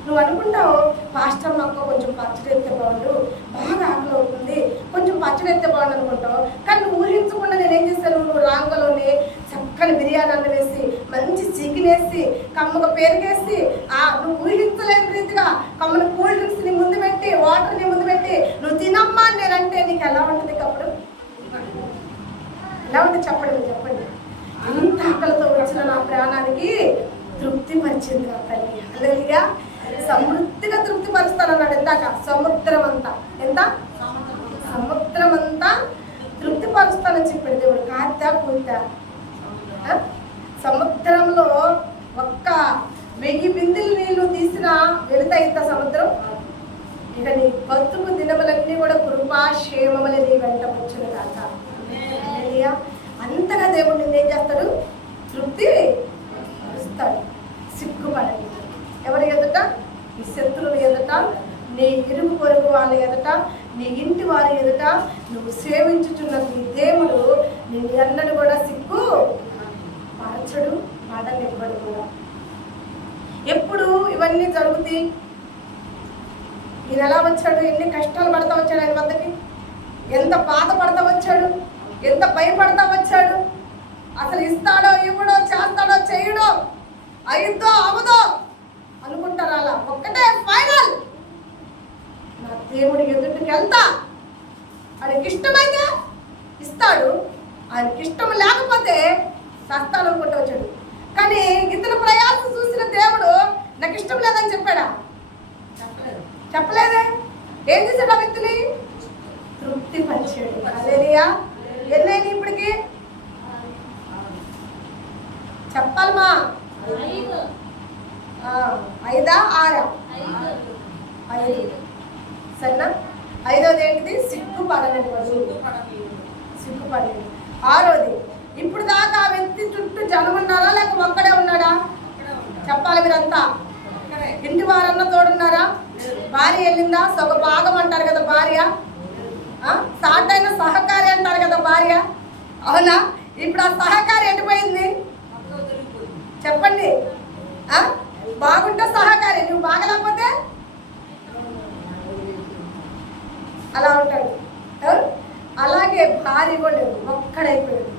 నువ్వు అనుకుంటావు పాస్టర్ మాకు కొంచెం పచ్చడి ఎత్తే బాగుండు, బాగా ఆకలి అవుతుంది, కొంచెం పచ్చడి ఎత్తే బాగుండు అనుకుంటావు. కానీ నువ్వు ఊహించకుండా నేనేం చేస్తాను? నువ్వు రాంగలోనే చక్కని బిర్యానీ అన్నం వేసి, మంచి చికెన్ వేసి, కమ్మగా పెరిగేసి, నువ్వు ఊహించలేని రీతిగా కమ్మని కూల్ డ్రింక్స్ నీ ముందు పెట్టి, వాటర్ నీ ముందు పెట్టి నువ్వు తినమ్మా నేనంటే నీకు ఎలా ఉంటుంది? అప్పుడు ఎలా ఉంటుంది చెప్పండి. ఇంత ఆకలితో వచ్చిన నా ప్రాణానికి తృప్తి పరిచింది నా తల్లి. హల్లెలూయా. సమృద్ధిగా తృప్తి పరుస్తానన్నాడు. ఇందాక సముద్రం అంతా తృప్తి పరుస్తానని చెప్పాడు దేవుడు. కాత్తా కూతా సముద్రంలో ఒక్క 1000 బిందెలు నీళ్లు తీసినా వెళుతాయి ఇంత సముద్రం. ఇక నీ బతుకు దినములన్నీ కూడా కృపాక్షేమములు నీ వెంట వచ్చును కాక. అంతగా దేవుడు నిన్ను ఏం చేస్తాడు? తృప్తి పరుస్తాడు. సిగ్గుపడని ఎవరి ఎదుట? నీ శత్రువుల ఎదుట, నీ ఇరుగు పొరుగు వాళ్ళ ఎదుట, నీ ఇంటి వారి ఎదుట నువ్వు సేవించుచున్న నీ దేవుడు నేను ఎన్నడూ కూడా సిగ్గు పరచడు, పడనివ్వడు కూడా. ఎప్పుడు ఇవన్నీ జరుగుతాయి? ఈయన ఎలా వచ్చాడు? ఎన్ని కష్టాలు పడతా వచ్చాడు ఆయన వద్దకి, ఎంత బాధపడతా వచ్చాడు, ఎంత భయపడతా వచ్చాడు. అసలు ఇస్తాడో ఇవ్వడో, చేస్తాడో చేయడో, అయిద్దో అవదో అనుకుంటారు. అలా ఒక్కటే ఫైనల్, నా దేవుడి ఎదుటికి వెళ్తా, ఆయనకి ఇష్టమైతే ఇస్తాడు, ఆయనకి ఇష్టం లేకపోతే సస్తాను అనుకుంటూ వచ్చాడు. కానీ ఇతని ప్రయాసం చూసిన దేవుడు నాకు ఇష్టం లేదని చెప్పాడా? చెప్పలేదే. ఏం చేశాడు? ఆ వ్యక్తిని తృప్తి పరిచాడు. హల్లెలూయా. ఎన్నైనా ఇప్పటికి చెప్పాలమా? 5 6 5 సరేనా? 5వది ఏంటిది? సిగ్గుపడలేదు. సిగ్గుపడలేదు. 6వది, ఇప్పుడు దాకా ఆ వ్యక్తి చుట్టూ జనం ఉన్నారా లేక ఒక్కడే ఉన్నాడా? చెప్పాలి మీరంతా. ఇంటి వారన్నా తోడున్నారా? భార్య వెళ్ళిందా? సొగ భాగం అంటారు కదా భార్య, సాటైన సహకారి అంటారు కదా భార్య, అవునా? ఇప్పుడు ఆ సహకారి ఎటుపోయింది చెప్పండి? బాగుంటే సహకారి, నువ్వు బాగలేకపోతే అలా ఉంటాడు. అలాగే భార్య కూడా ఒక్కడైపోయాడు.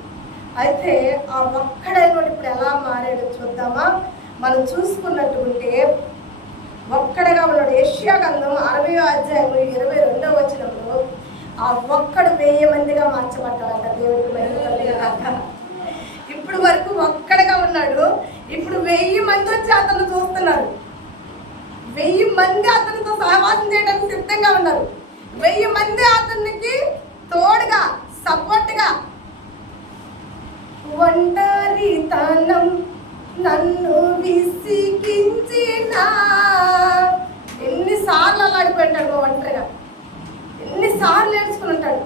అయితే ఆ ఒక్కడైనోడు ఇప్పుడు ఎలా మారాడో చూద్దామా? మనం చూసుకున్నట్టుంటే ఒక్కడగా ఉన్నాడు. యెషయా గ్రంథం 60వ అధ్యాయం 22వ వచనంలో ఆ ఒక్కడు 1000 మందిగా మార్చబడ్డాడంట. దేవుడికి మహిమ కలుగుగాక. ఇప్పుడు వరకు ఒక్కడగా ఉన్నాడు, ఇప్పుడు 1000 మంది వచ్చి అతను చూస్తున్నారు. 1000 మంది అతనితో సహవాసం చేయడానికి సిద్ధంగా ఉన్నారు. 1000 మంది అతనికి తోడుగా, సపోర్ట్గా. ఒంటరితనం నన్ను విసిగించిన, ఎన్నిసార్లు అలా అడిపోయింటాడు ఒంటరిగా, ఎన్నిసార్లు ఏడ్చుకుని ఉంటాడు.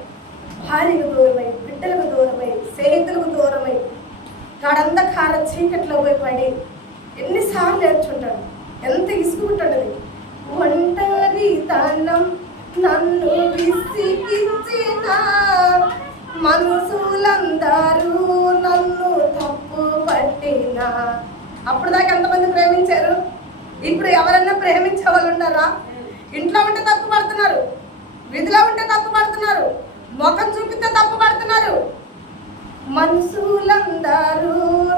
భార్యకు దూరమై, బిడ్డలకు దూరమై, స్నేహితులకు దూరమై, గడంధకార చీకట్లో పోయి పడి ఎన్నిసార్లు ఏడ్చుంటాడు. ఎంత ఇసుకుంటాడు. ఒంటరితనం నన్ను విసిగించిన, మనుషులందరూ నన్ను తప్పు పట్టిన. అప్పుడు దాకా ఎంతమంది ప్రేమించారు? ఇప్పుడు ఎవరన్నా ప్రేమించే వాళ్ళు ఉన్నారా? ఇంట్లో ఉంటే తప్పు పడుతున్నారు, విధిలో ఉంటే తప్పు పడుతున్నారు, ముఖం చూపితే తప్పు పడుతున్నారు. మనుషులందరూ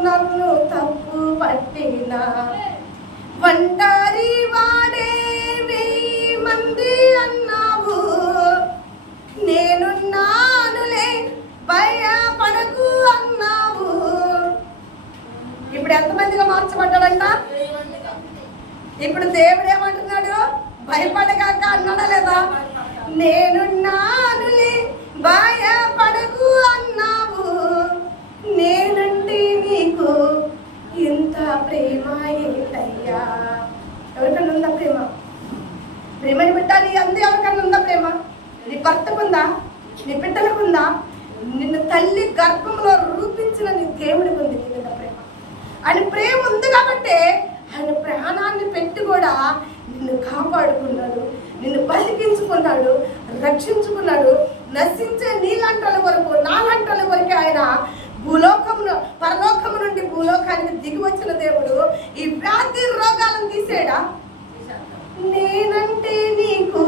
నన్ను తప్పు పట్టిన, ఒంటరి వాడే 1000 మంది అన్నావు, నేనున్నానులే భయపడకు అన్నావు. ఇప్పుడు ఎంతమందిగా మార్చబడ్డాడంట? ఇప్పుడు దేవుడు ఏమంటున్నాడు? భయపడగాక అన్నాడా లేదా? నేనున్నానులే భయపడకు అన్నావు, నేనంటే నీకు ఇంత ప్రేమ ఏంటయ్యా? ఎవరికన్నా ఉందా ప్రేమ? ప్రేమని పెట్టాలి అంతే. ఎవరికన్నా ఉందా ప్రేమ? నీ భర్తకుందా? నీ బిడ్డలకుందా? నిన్ను తల్లి గర్భంలో రూపించిన నీ దేవుడికి ఉంది నీ మీద ప్రేమ. ఆయన ప్రేమ ఉంది కాబట్టి ఆయన ప్రాణాన్ని పెట్టి కూడా నిన్ను కాపాడుకున్నాడు, నిన్ను బతికించుకున్నాడు, రక్షించుకున్నాడు. నశించే నీలాంటి వాళ్ళ వరకు, నాలాంటి వాళ్ళ వరకు ఆయన భూలోకమును, పరలోకము నుండి భూలోకానికి దిగి వచ్చిన దేవుడు ఈ వ్యాధి రోగాలను తీసేడా? నేనంటే నీకు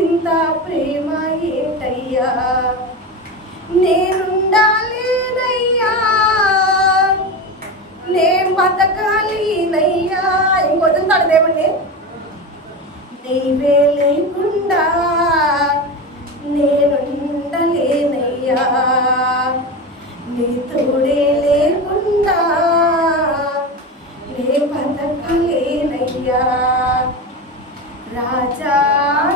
ఇంత ప్రేమ ఏంటయ్యా? నేనుండాలేనయ్యా, నేను బతకాలినయ్యా. ఇంకొద్దుతాడు దేవుణ్ణి. నీవే లేకుండా నేనుండలేనయ్యా, నీ తోడే లేకుండా నే బతకలేనయ్యా. రాజా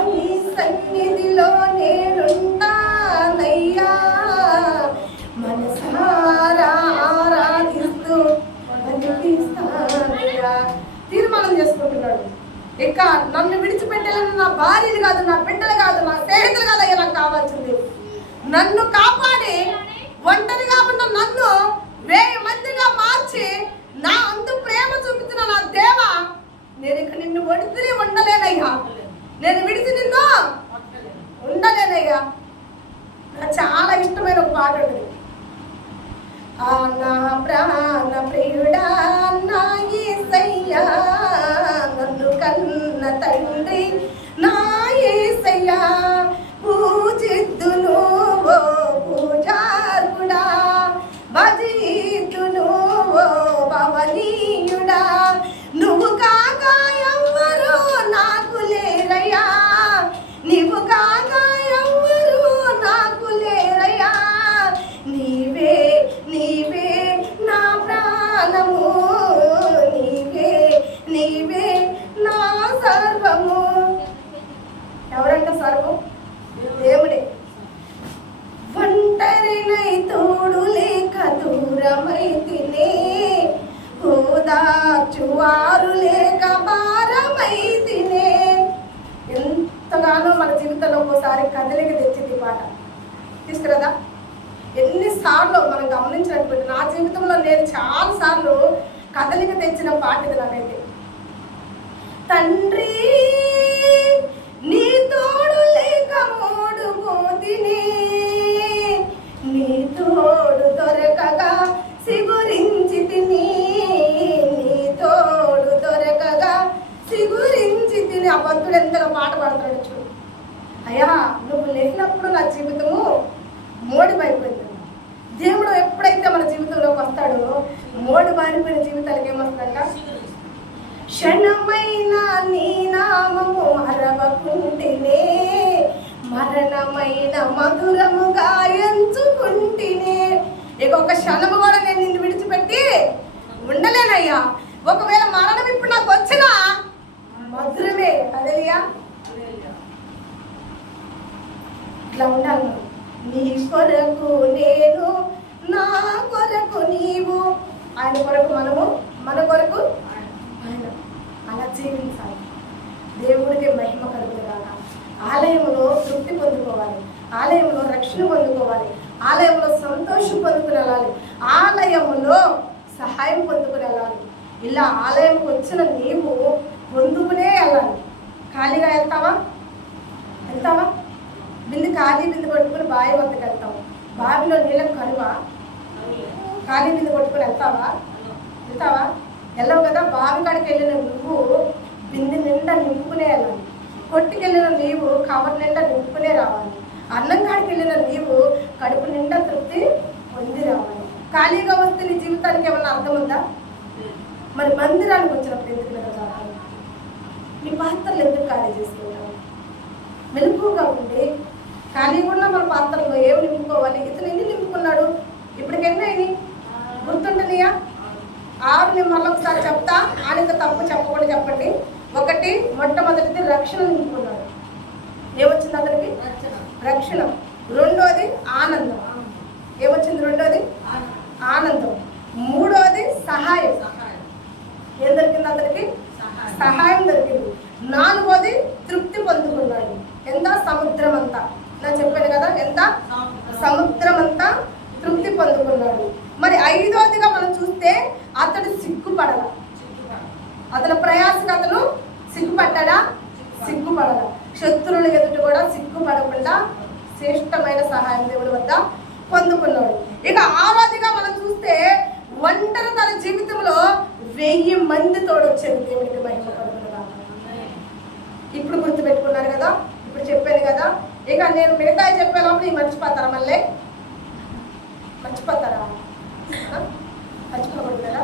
నీ సన్నిధిలో నేనుంటానయ్యా, మనసారా ఆరాధిస్తూ బతికిస్తానయ్యా. తీర్మానం చేసుకుంటున్నాడు. ఇక నన్ను విడిచిపెట్టాలని నా భార్యలు కాదు, నా బిడ్డలు కాదు, నా స్నేహితులు కాదు అయ్యా నాకు కావాల్సింది. నన్ను కాపాడి ఒంటరిగా ఉన్న నన్ను 1000 మందిగా మార్చి నా అంత ప్రేమ చూపుతున్న నా దేవ, నేను ఇక నిన్ను వడిసి ఉండలేనయ్యా, నేను విడిచి నిన్ను ఉండలేనయ్యా. నాకు చాలా ఇష్టమైన ఒక పాట ఉంటుంది. నా ప్రాణ ప్రియుడా నా యేసయ్యా, నన్ను కన్న తండ్రి నా యేసయ్యా, పూజిద్దును ఓ పూజార్కుడా, భజిద్దును ఓదార్చువారు లేక భారమైతినే. ఎంతగానో మన జీవితంలో ఒకసారి కదలిక తెచ్చింది ఈ పాట, తీసుకురదా? ఎన్నిసార్లు మనం గమనించినటువంటి నా జీవితంలో నేను చాలాసార్లు కదలిక తెచ్చిన పాట ఇది నాకైతే. తండ్రి నీ తోడు లేక మోడుపోతిని, నీ తోడు దొరకగా సిగురించి తిని, నీ తోడు దొరకగా సిగురించి తిని. ఆ భక్తుడు ఎంతగా పాట పాడుతున్నాడు చూడు. అయ్యా నువ్వు లేనప్పుడు నా జీవితము మోడిపోయిపోయింది. దేవుడు ఎప్పుడైతే మన జీవితంలోకి వస్తాడో మోడి మారిపోయిన జీవితాలకు ఏమొస్తుందంట? క్షణమైన నీ నామము మరవకుంటినే, మరణమైన మధురముగా ఎంచుకుంటినే. ఇక ఒక క్షణము కూడా నేను నిన్ను విడిచిపెట్టి ఉండలేనయ్యా. ఒకవేళ మరణం ఇప్పుడు నాకు వచ్చినా మధురమే. హల్లెలూయా. ఇట్లా ఉండాలి. నీ కొరకు నేను, నా కొరకు నీవు, ఆయన కొరకు మనము, మన కొరకు ఆయన. అలా జీవించాలి. దేవుడికి మహిమ కలుగుతుందాక. ఆలయంలో తృప్తి పొందుకోవాలి, ఆలయంలో రక్షణ పొందుకోవాలి, ఆలయంలో సంతోషం పొందుకుని వెళ్ళాలి, ఆలయంలో సహాయం పొందుకుని వెళ్ళాలి. ఇలా ఆలయంకి వచ్చిన నీవు పొందుకునే వెళ్ళాలి. ఖాళీగా వెళ్తావా? బిందు ఖాళీ బిందు కొట్టుకుని బావి వద్దకు వెళ్తావు. బావిలో నీళ్ళకు కరువా? ఖాళీ బిందు కొట్టుకుని వెళ్తావా? వెళ్ళవు కదా. బావి కాడికి వెళ్ళిన నువ్వు బిందు నిండా నింపుకునే వెళ్ళాలి. కొట్టుకెళ్ళిన నీవు కవర్ నిండా నింపుకునే రావాలి. అన్నం కాడికి వెళ్ళిన నీవు కడుపు నిండా తృప్తి పొంది రావాలి. ఖాళీగా వస్తే నీ జీవితానికి ఏమన్నా అర్థం ఉందా? మరి మందిరానికి వచ్చినప్పుడు ఎందుకు రావాలి? నీ పాత్రలు ఎందుకు ఖాళీ చేసుకుంటావు? మెలుపుగా ఉండి ఖాళీగా ఉన్న మన పాత్రలో ఏమి నింపుకోవాలి? ఇతను ఎన్ని నింపుకున్నాడు? ఇప్పటికి ఎన్ని అయినాయి గుర్తుంటున్నాయా? 6 నేను మళ్ళీ ఒకసారి చెప్తా. ఆయనతో తప్పు చెప్పకుండా చెప్పండి. 1, మొట్టమొదటిది రక్షణ నింపుకున్నాడు. ఏమొచ్చింది అతనికి? రక్షణ. 2వది ఆనందం. ఏమొచ్చింది? 2వది ఆనందం. 3వది సహాయం. ఏం దొరికింది అతనికి? సహాయం దొరికింది. 4వది తృప్తి పొందుకున్నాడు. ఎంత? సముద్రం అంతా. నేను చెప్పాను కదా, ఎంత? సముద్రం అంతా తృప్తి పొందుకున్నాడు. మరి 5వదిగా మనం చూస్తే అతడు సిగ్గుపడల. అతని ప్రయాసకు అతను సిగ్గుపడ్డా? సిగ్గుపడల. శత్రువుల ఎదుట కూడా సిగ్గుపడకుండా శ్రేష్టమైన సహాయం దేవుడి వద్ద పొందుకున్నాడు. ఇక 6వదిగా మనం చూస్తే ఒంటరి తన జీవితంలో 1000 మంది తోడొచ్చారు. దేవుడికి మహిమ కలుగునుగాక. ఇప్పుడు గుర్తుపెట్టుకున్నారు కదా, ఇప్పుడు చెప్పాను కదా. ఇక నేను మిగతా చెప్పే లోపల ఈ మర్చిపోతారా? మళ్ళీ మర్చిపోతారా? మర్చిపోకూడదు కదా.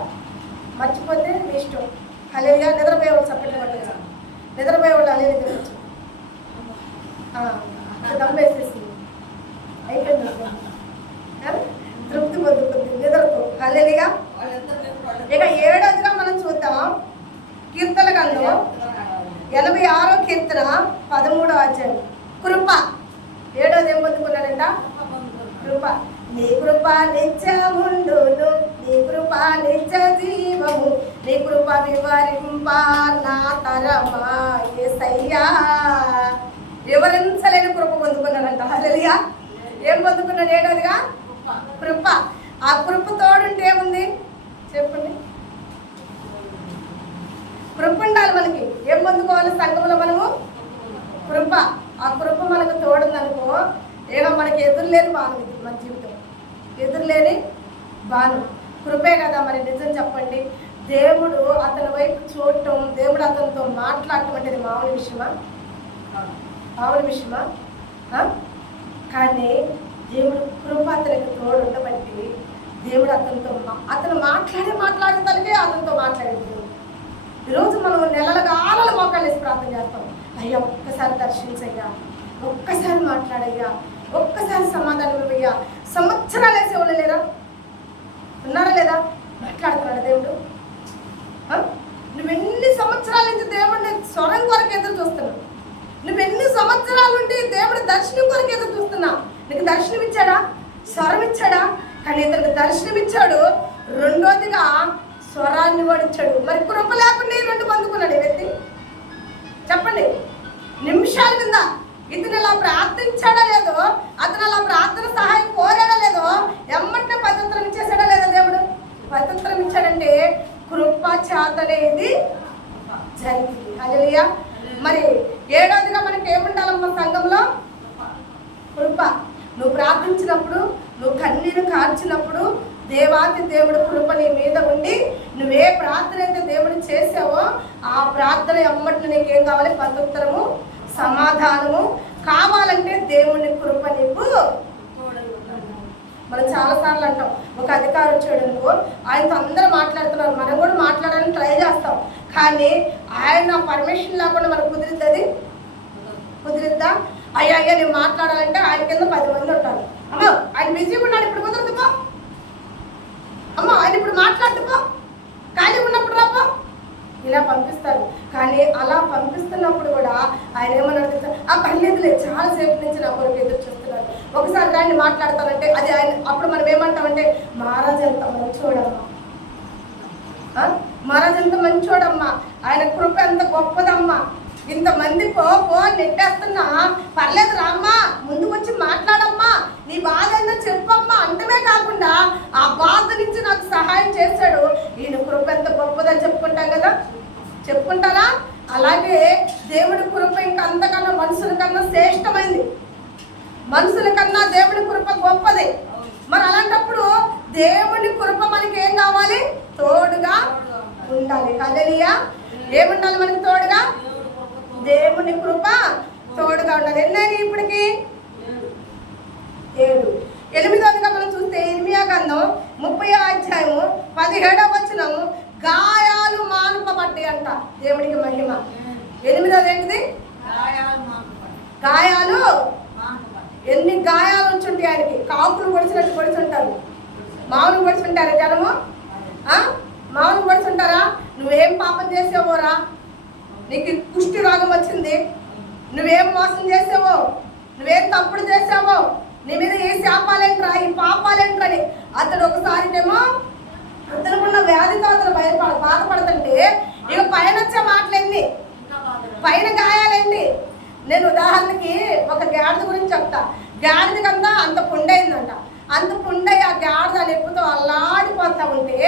మర్చిపోతే మీ ఇష్టం. హల్లెలూయా. నిద్రపోయేవాళ్ళు సపరేట్ పట్టచ్చు, నిద్రపోయేవాళ్ళు అలేని తినచ్చు. దమ్మేసేసింది, అయిపోయింది. తృప్తి పొందుకుంది నిద్రతో. హల్లెలూయా. ఇక 7వదిగా మనం చూద్దాం. కీర్తన గ్రంథం 86వ కీర్తన 13వ అధ్యాయం. కృప. 7వది ఏం పొందుకున్నాడంట? కృప. నీ కృప నిత్యముండును, నీ కృప నిత్య జీవము, నీ కృప వివరింప నా తరమా యేసయ్యా. వివరించలేని కృప పొందుకున్నాడంట. హల్లెలూయా. ఏం పొందుకున్నాడు? 7వదిగా కృప. ఆ కృప తోడుంటే ఏముంది చెప్పండి? కృప ఉండాలి మనకి. ఏం పొందుకోవాలి సంఘంలో మనము? కృప. ఆ కృప మనకు తోడుందనుకో, ఏదో మనకి ఎదురులేని బాణం ఇది మన జీవితం. ఎదురులేని బాణం కృపే కదా. మరి నిజం చెప్పండి, దేవుడు అతని వైపు చూడటం, దేవుడు అతనితో మాట్లాడటం అంటే మామూలు విషయమా? మామూలు విషయమా? కానీ దేవుడు కృప అతనికి తోడు ఉండబట్టి దేవుడు అతను మాట్లాడేదానికే అతనితో మాట్లాడేది. ఈరోజు మనం నెలల కాలాల మోకాళ్ళు వేసి ప్రార్థన చేస్తాం. అయ్యా ఒక్కసారి దర్శించయ్యా, ఒక్కసారి మాట్లాడయ్యా, ఒక్కసారి సమాధానం ఇవ్వయ్యా. సంవత్సరాలు వేసేవాళ్ళు లేరా? ఉన్నారా లేదా? మాట్లాడుతున్నాడు దేవుడు. నువ్వెన్ని సంవత్సరాల నుంచి దేవుడిని స్వరం కొరకు ఎదురు చూస్తున్నావు? నువ్వెన్ని సంవత్సరాల నుండి దేవుడి దర్శనం కొరకు ఎదురు చూస్తున్నావు? నీకు దర్శనం ఇచ్చాడా? స్వరం ఇచ్చాడా? కానీ ఇతనికి దర్శనం ఇచ్చాడు. 2వదిగా స్వరాన్ని కూడా ఇచ్చాడు. మరి కృప లేకుండా ఈ రెండు పొందుకున్నాడు ఈ వ్యక్తి? చెప్పండి. నిమిషాల మీద ఇతను ఇలా ప్రార్థించాడా లేదో, అతను అలా ప్రార్థన సహాయం కోరాడా లేదో, ఎమ్మంటే పవిత్రం ఇచ్చేసాడా లేదా దేవుడు? పవిత్రం ఇచ్చాడంటే కృప చేతనేది జరిగింది. హల్లెలూయా. మరి ఏడవదిగా మనకి ఏముండాలమ్మా సంఘంలో? కృప. నువ్వు ప్రార్థించినప్పుడు, నువ్వు కన్నీరు కార్చినప్పుడు దేవాది దేవుడు కృప నీ మీద ఉండి నువ్వే ప్రార్థన అయితే దేవుడు చేసావో ఆ ప్రార్థన ఎమ్మటి నీకేం కావాలి? పవిత్రము, సమాధానము కావాలంటే దేవుని కృప నీకు. మనం చాలాసార్లు అంటాం, ఒక అధికారి వచ్చాడు అనుకో, ఆయనతో అందరూ మాట్లాడుతున్నారు, మనం కూడా మాట్లాడాలని ట్రై చేస్తాం, కానీ ఆయన పర్మిషన్ లేకుండా మనకు కుదిరిద్దా? అయ్యా నేను మాట్లాడాలంటే ఆయన కింద 10 మంది ఉంటారు. అమ్మో ఆయన బిజీగా ఉన్నాడు, ఇప్పుడు కుదరదుపో, అమ్మ ఆయన ఇప్పుడు మాట్లాడుపో, ఖాళీ ఉన్నప్పుడు రాపో, ఇలా పంపిస్తారు. కానీ అలా పంపిస్తున్నప్పుడు కూడా ఆయన ఏమని అడుగుతారు? ఆ పర్లేదులే, చాలాసేపు నుంచి నా కొరకు ఎదురు చూస్తున్నారు, ఒకసారి దాన్ని మాట్లాడతానంటే అది ఆయన. అప్పుడు మనం ఏమంటామంటే మహారాజు ఎంత మంచోడమ్మా, మహారాజు ఎంత మంచోడమ్మా, ఆయన కృప ఎంత గొప్పదమ్మా, ఇంతమంది పో నెట్టేస్తున్నా పర్లేదు రామ్మా, ముందుకు వచ్చి మాట్లాడమ్మా, నీ బాధ ఏందో చెప్పమ్మా అంటమే కాకుండా ఆ బాధ నుంచి నాకు సహాయం చేశాడు, ఈయన కృప ఎంత గొప్పదని చెప్పుకుంటాం కదా, చెప్పుకుంటారా? అలాగే దేవుడి కృప ఇంకా అంతకన్నా మనుషుల కన్నా శ్రేష్టమైంది, మనుషుల కన్నా దేవుడి కృప గొప్పది. మరి అలాంటప్పుడు దేవుని కృప మనకి ఏం కావాలి? తోడుగా ఉండాలి. హల్లెలూయా. ఏముండాలి మనకి తోడుగా? దేవుని కృప తోడుగా ఉండాలి. ఎన్నైనా ఇప్పటికి 7. 8వదిగా మనం చూస్తే ఇర్మియా గ్రంథం 30వ అధ్యాయము 17వ వచనము, గాయాలు మానుపబడ్డాయి అంట. దేవుడికి మహిమ. 8వది ఏంటిది? గాయాలు. ఎన్ని గాయాలు వచ్చుంటాయి ఆయనకి? కాకులు పొడిచినట్టు పొడిచుంటారు, మామూలు పొడిచుంటారా జనము? మామూలు పొడిచుంటారా? నువ్వేం పాపం చేసావోరా, నీకు కుష్టి రోగం వచ్చింది, నువ్వేం మోసం చేసావో, నువ్వేం తప్పుడు చేసావో, నీ మీద ఏ శాపాలేంట్రా, ఈ పాపాలేంట్రని అతడు ఒకసారినేమో అతనుకున్న వ్యాధితో అతను బాధపడుతుంటే ఇక పైన వచ్చే మాటలెన్ని, పైన గాయాలండి. నేను ఉదాహరణకి ఒక గాడిద గురించి చెప్తా. గాడిద కన్నా అంత పుండైందంట, అంత పుండై ఆ గాడిద నెప్పుతో అల్లాడిపోతా ఉంటే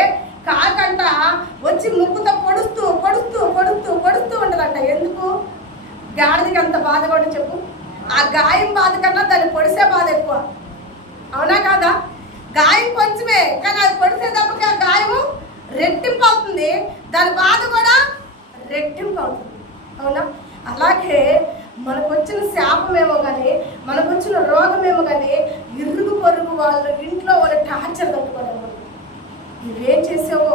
కాకంట వచ్చి ముక్కుతో పొడుస్తూ పొడుస్తూ పొడుస్తూ పొడుస్తూ ఉండదంట. ఎందుకు? గాడిదకి అంత బాధ కూడా చెప్పు. ఆ గాయం బాధ కన్నా దాన్ని పొడిసే బాధ ఎక్కువ, అవునా కాదా? గాయం కొంచెమే, కానీ అది పొడిసేటప్పటికి ఆ గాయము రెట్టింపు అవుతుంది, దాని బాధ కూడా రెట్టింపు అవుతుంది, అవునా? అలాగే మనకు వచ్చిన శాపమేమో కానీ, మనకు వచ్చిన రోగమేమో కానీ ఇరుగు పొరుగు వాళ్ళు, ఇంట్లో వాళ్ళు టార్చర్ తట్టుకోలేము. నువ్వేం చేసావో,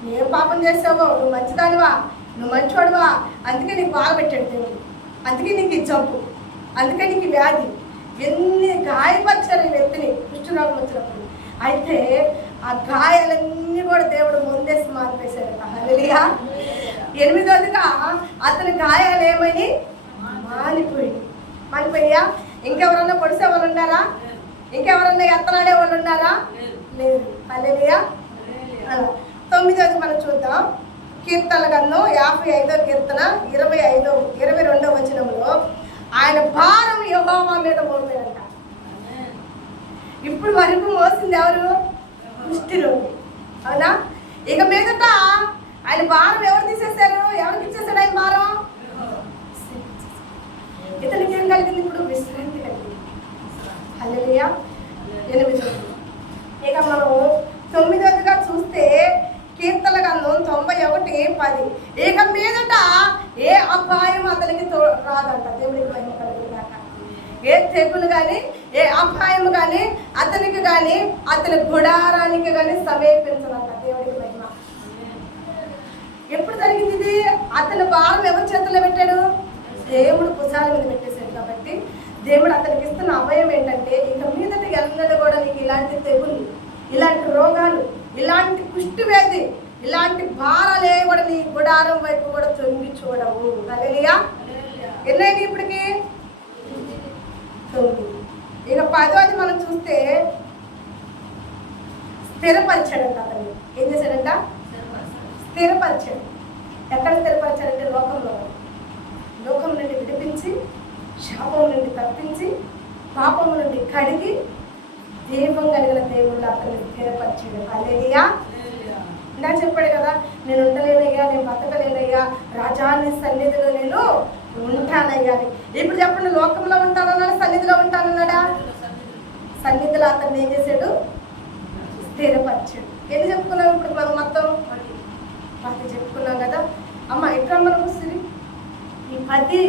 నువ్వేం పాపం చేసావో, నువ్వు మంచిదానివా, నువ్వు మంచివాడువా, అందుకే నీకు బాగా పెట్టాడు దేవుడు, అందుకే నీకు ఈ జబ్బు, అందుకే నీకు వ్యాధి. ఎన్ని గాయపరిచారు ఈ వ్యక్తిని కుష్ఠరోగం వచ్చినప్పుడు. అయితే ఆ గాయాలన్నీ కూడా దేవుడు ముందేసి మానిపేశాడట. హల్లెలూయా. 8వదిగా అతని గాయాలు ఏమని మానిపోయా. ఇంకెవరన్నా పొడిసే వాళ్ళు ఉన్నారా? ఇంకెవరన్నా ఎత్తనాడే వాళ్ళు ఉన్నారా? లేదు. హల్లెలూయా. 9వది మనం చూద్దాం. కీర్తన గ్రంథం 55వ కీర్తన 22వ వచనంలో ఆయన భారం యెహోవా మీద మోపేదంట. ఇప్పుడు వరకు మోసింది ఎవరు? కుష్ఠరోగి, అవునా? ఇక మీదట ఆయన భారం ఎవరు తీసేశారు? ఎవరికి ఇచ్చేసాడు ఆయన భారం? ఇతనికి ఏం కలిగింది? ఇప్పుడు విశ్రాంతి కలిగింది. హల్లెలూయా. 8. ఇక మనం 9వదిగా చూస్తే కీర్తన గ్రంథం 91:10, ఇక మీదట ఏ అపాయం అతనికి రాదంట. దేవుడికి మహిమ కలుగుగాక. ఏ తెగులు కానీ, ఏ అపాయం కానీ అతనికి కానీ, అతని గుడారానికి కానీ సమీపించదంట. దేవుడికి మహిమ. ఎప్పుడు జరిగింది ఇది? అతని భారం ఎవరి చేతుల్లో పెట్టాడు? దేవుడు భుజాల మీద పెట్టేశాడు. కాబట్టి దేవుడు అతనికి ఇస్తున్న అభయం ఏంటంటే, ఇక మీదట ఎన్నడూ కూడా నీకు ఇలాంటి తెగులు, ఇలాంటి రోగాలు, ఇలాంటి కుష్టి వ్యాధి, ఇలాంటి భారాలే కూడా నీ గుడారం వైపు కూడా తొంగి చూడవు. హల్లెలూయా. ఎన్నైనా ఇప్పటికి 9. ఇక 10వది మనం చూస్తే స్థిరపరిచాడంట. అతన్ని ఏం చేశాడంట? స్థిరపరిచాడు. ఎక్కడ స్థిరపరిచాడంటే లోకంలో. లోకం నుండి విడిపించి, శాపం నుండి తప్పించి, పాపము నుండి కడిగి, దీపం కలిగిన దేవుళ్ళు అతన్ని స్థిరపరిచాడు. హల్లెలూయా. ఇలా చెప్పాడు కదా, నేను ఉండలేనయ్యా, నేను బతకలేనయ్యా, రాజాని సన్నిధిలో నేను ఉంటానయ్యా అని. ఇప్పుడు చెప్పండి, లోకంలో ఉంటానన్నాడా, సన్నిధిలో ఉంటానన్నాడా? సన్నిధిలో అతన్ని ఏం చేశాడు? స్థిరపరిచాడు. ఎన్ని చెప్పుకున్నాం ఇప్పుడు మనం మొత్తం? 10 చెప్పుకున్నాం కదా. అమ్మ ఎక్కడ మనం వస్తుంది? ఈ 10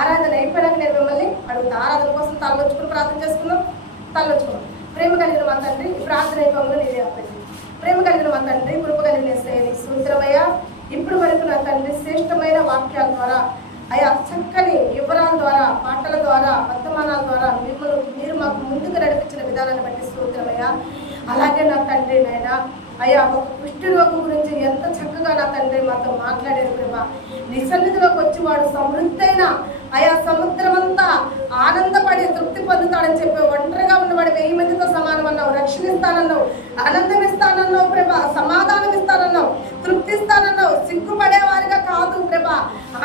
ఆరాధన అయిపోయాక నేను మిమ్మల్ని అడుగుతా. ఆరాధన కోసం తలొచ్చుకుని ప్రార్థన చేసుకుందాం. తలొచ్చుకున్నాం. ప్రేమ కలిగిన మా తండ్రి, ఈ ప్రార్థన అయిపోగా నేను చెప్పండి. ప్రేమ కలిగిన మా తండ్రి, కృప కలిగిన యేసయ్య, సూత్రమయ్యా, ఇప్పుడు వరకు నా తండ్రి శ్రేష్టమైన వాక్యాల ద్వారా, అయా చక్కని వివరాల ద్వారా, పాటల ద్వారా, వర్తమానాల ద్వారా మీరు మాకు ముందుకు నడిపించిన విధానాన్ని బట్టి స్తోత్రమయ్యా. అలాగే నా తండ్రి నాయన, అయ్యా ఒక కుష్టి రోగం గురించి ఎంత చక్కగా నా తండ్రి మాతో మాట్లాడారు ప్రభా. నీ సన్నిధిలోకి వచ్చి వాడు సమృద్ధైన అయా సముద్రం అంతా ఆనందపడి తృప్తి పొందుతాడని చెప్పి, ఒంటరిగా ఉన్నవాడు 1000 మందితో సమానం అన్నావు, రక్షణ ఇస్తానన్నావు, ఆనందం ఇస్తానన్నావు ప్రభా, సమాధానం ఇస్తానన్నావు, తృప్తి ఇస్తానన్నావు, సిగ్గుపడేవారిగా కాదు ప్రభా,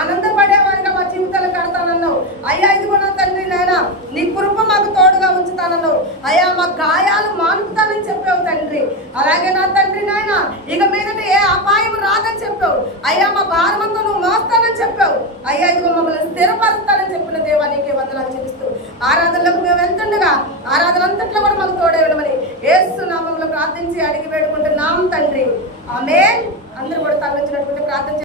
ఆనందపడేవారిగా మా జీవితాలు కడతానన్నావు. అయ్యా ఇదిగో నా తండ్రి నాయన, నీ కృప మాకు తోడుగా ఉంచుతానన్నావు. అయ్యా మా గాయాలు మానుపుతానని చెప్పావు తండ్రి. అలాగే నా తండ్రి నాయన, ఇక మీదట ఏ అపాయం రాదని చెప్పావు. అయ్యా మా భారమంతా నువ్వు మోస్తానని చెప్పావు. అయ్యా ఇదిగో మమ్మల్ని స్థిరపరుస్తానని చెప్పిన దేవానికి వందనాలు చెల్లిస్తూ, ఆరాధనలకు మేము వెళ్తుండగా ఆరాధన అంతట్లో కూడా మాకు తోడేయడమని యేసు నామములో ప్రార్థించి అడిగి వేడుకుంటున్నాం తండ్రి. ఆమేన్. అందరూ కూడా తలవంచినటువంటి ప్రార్థన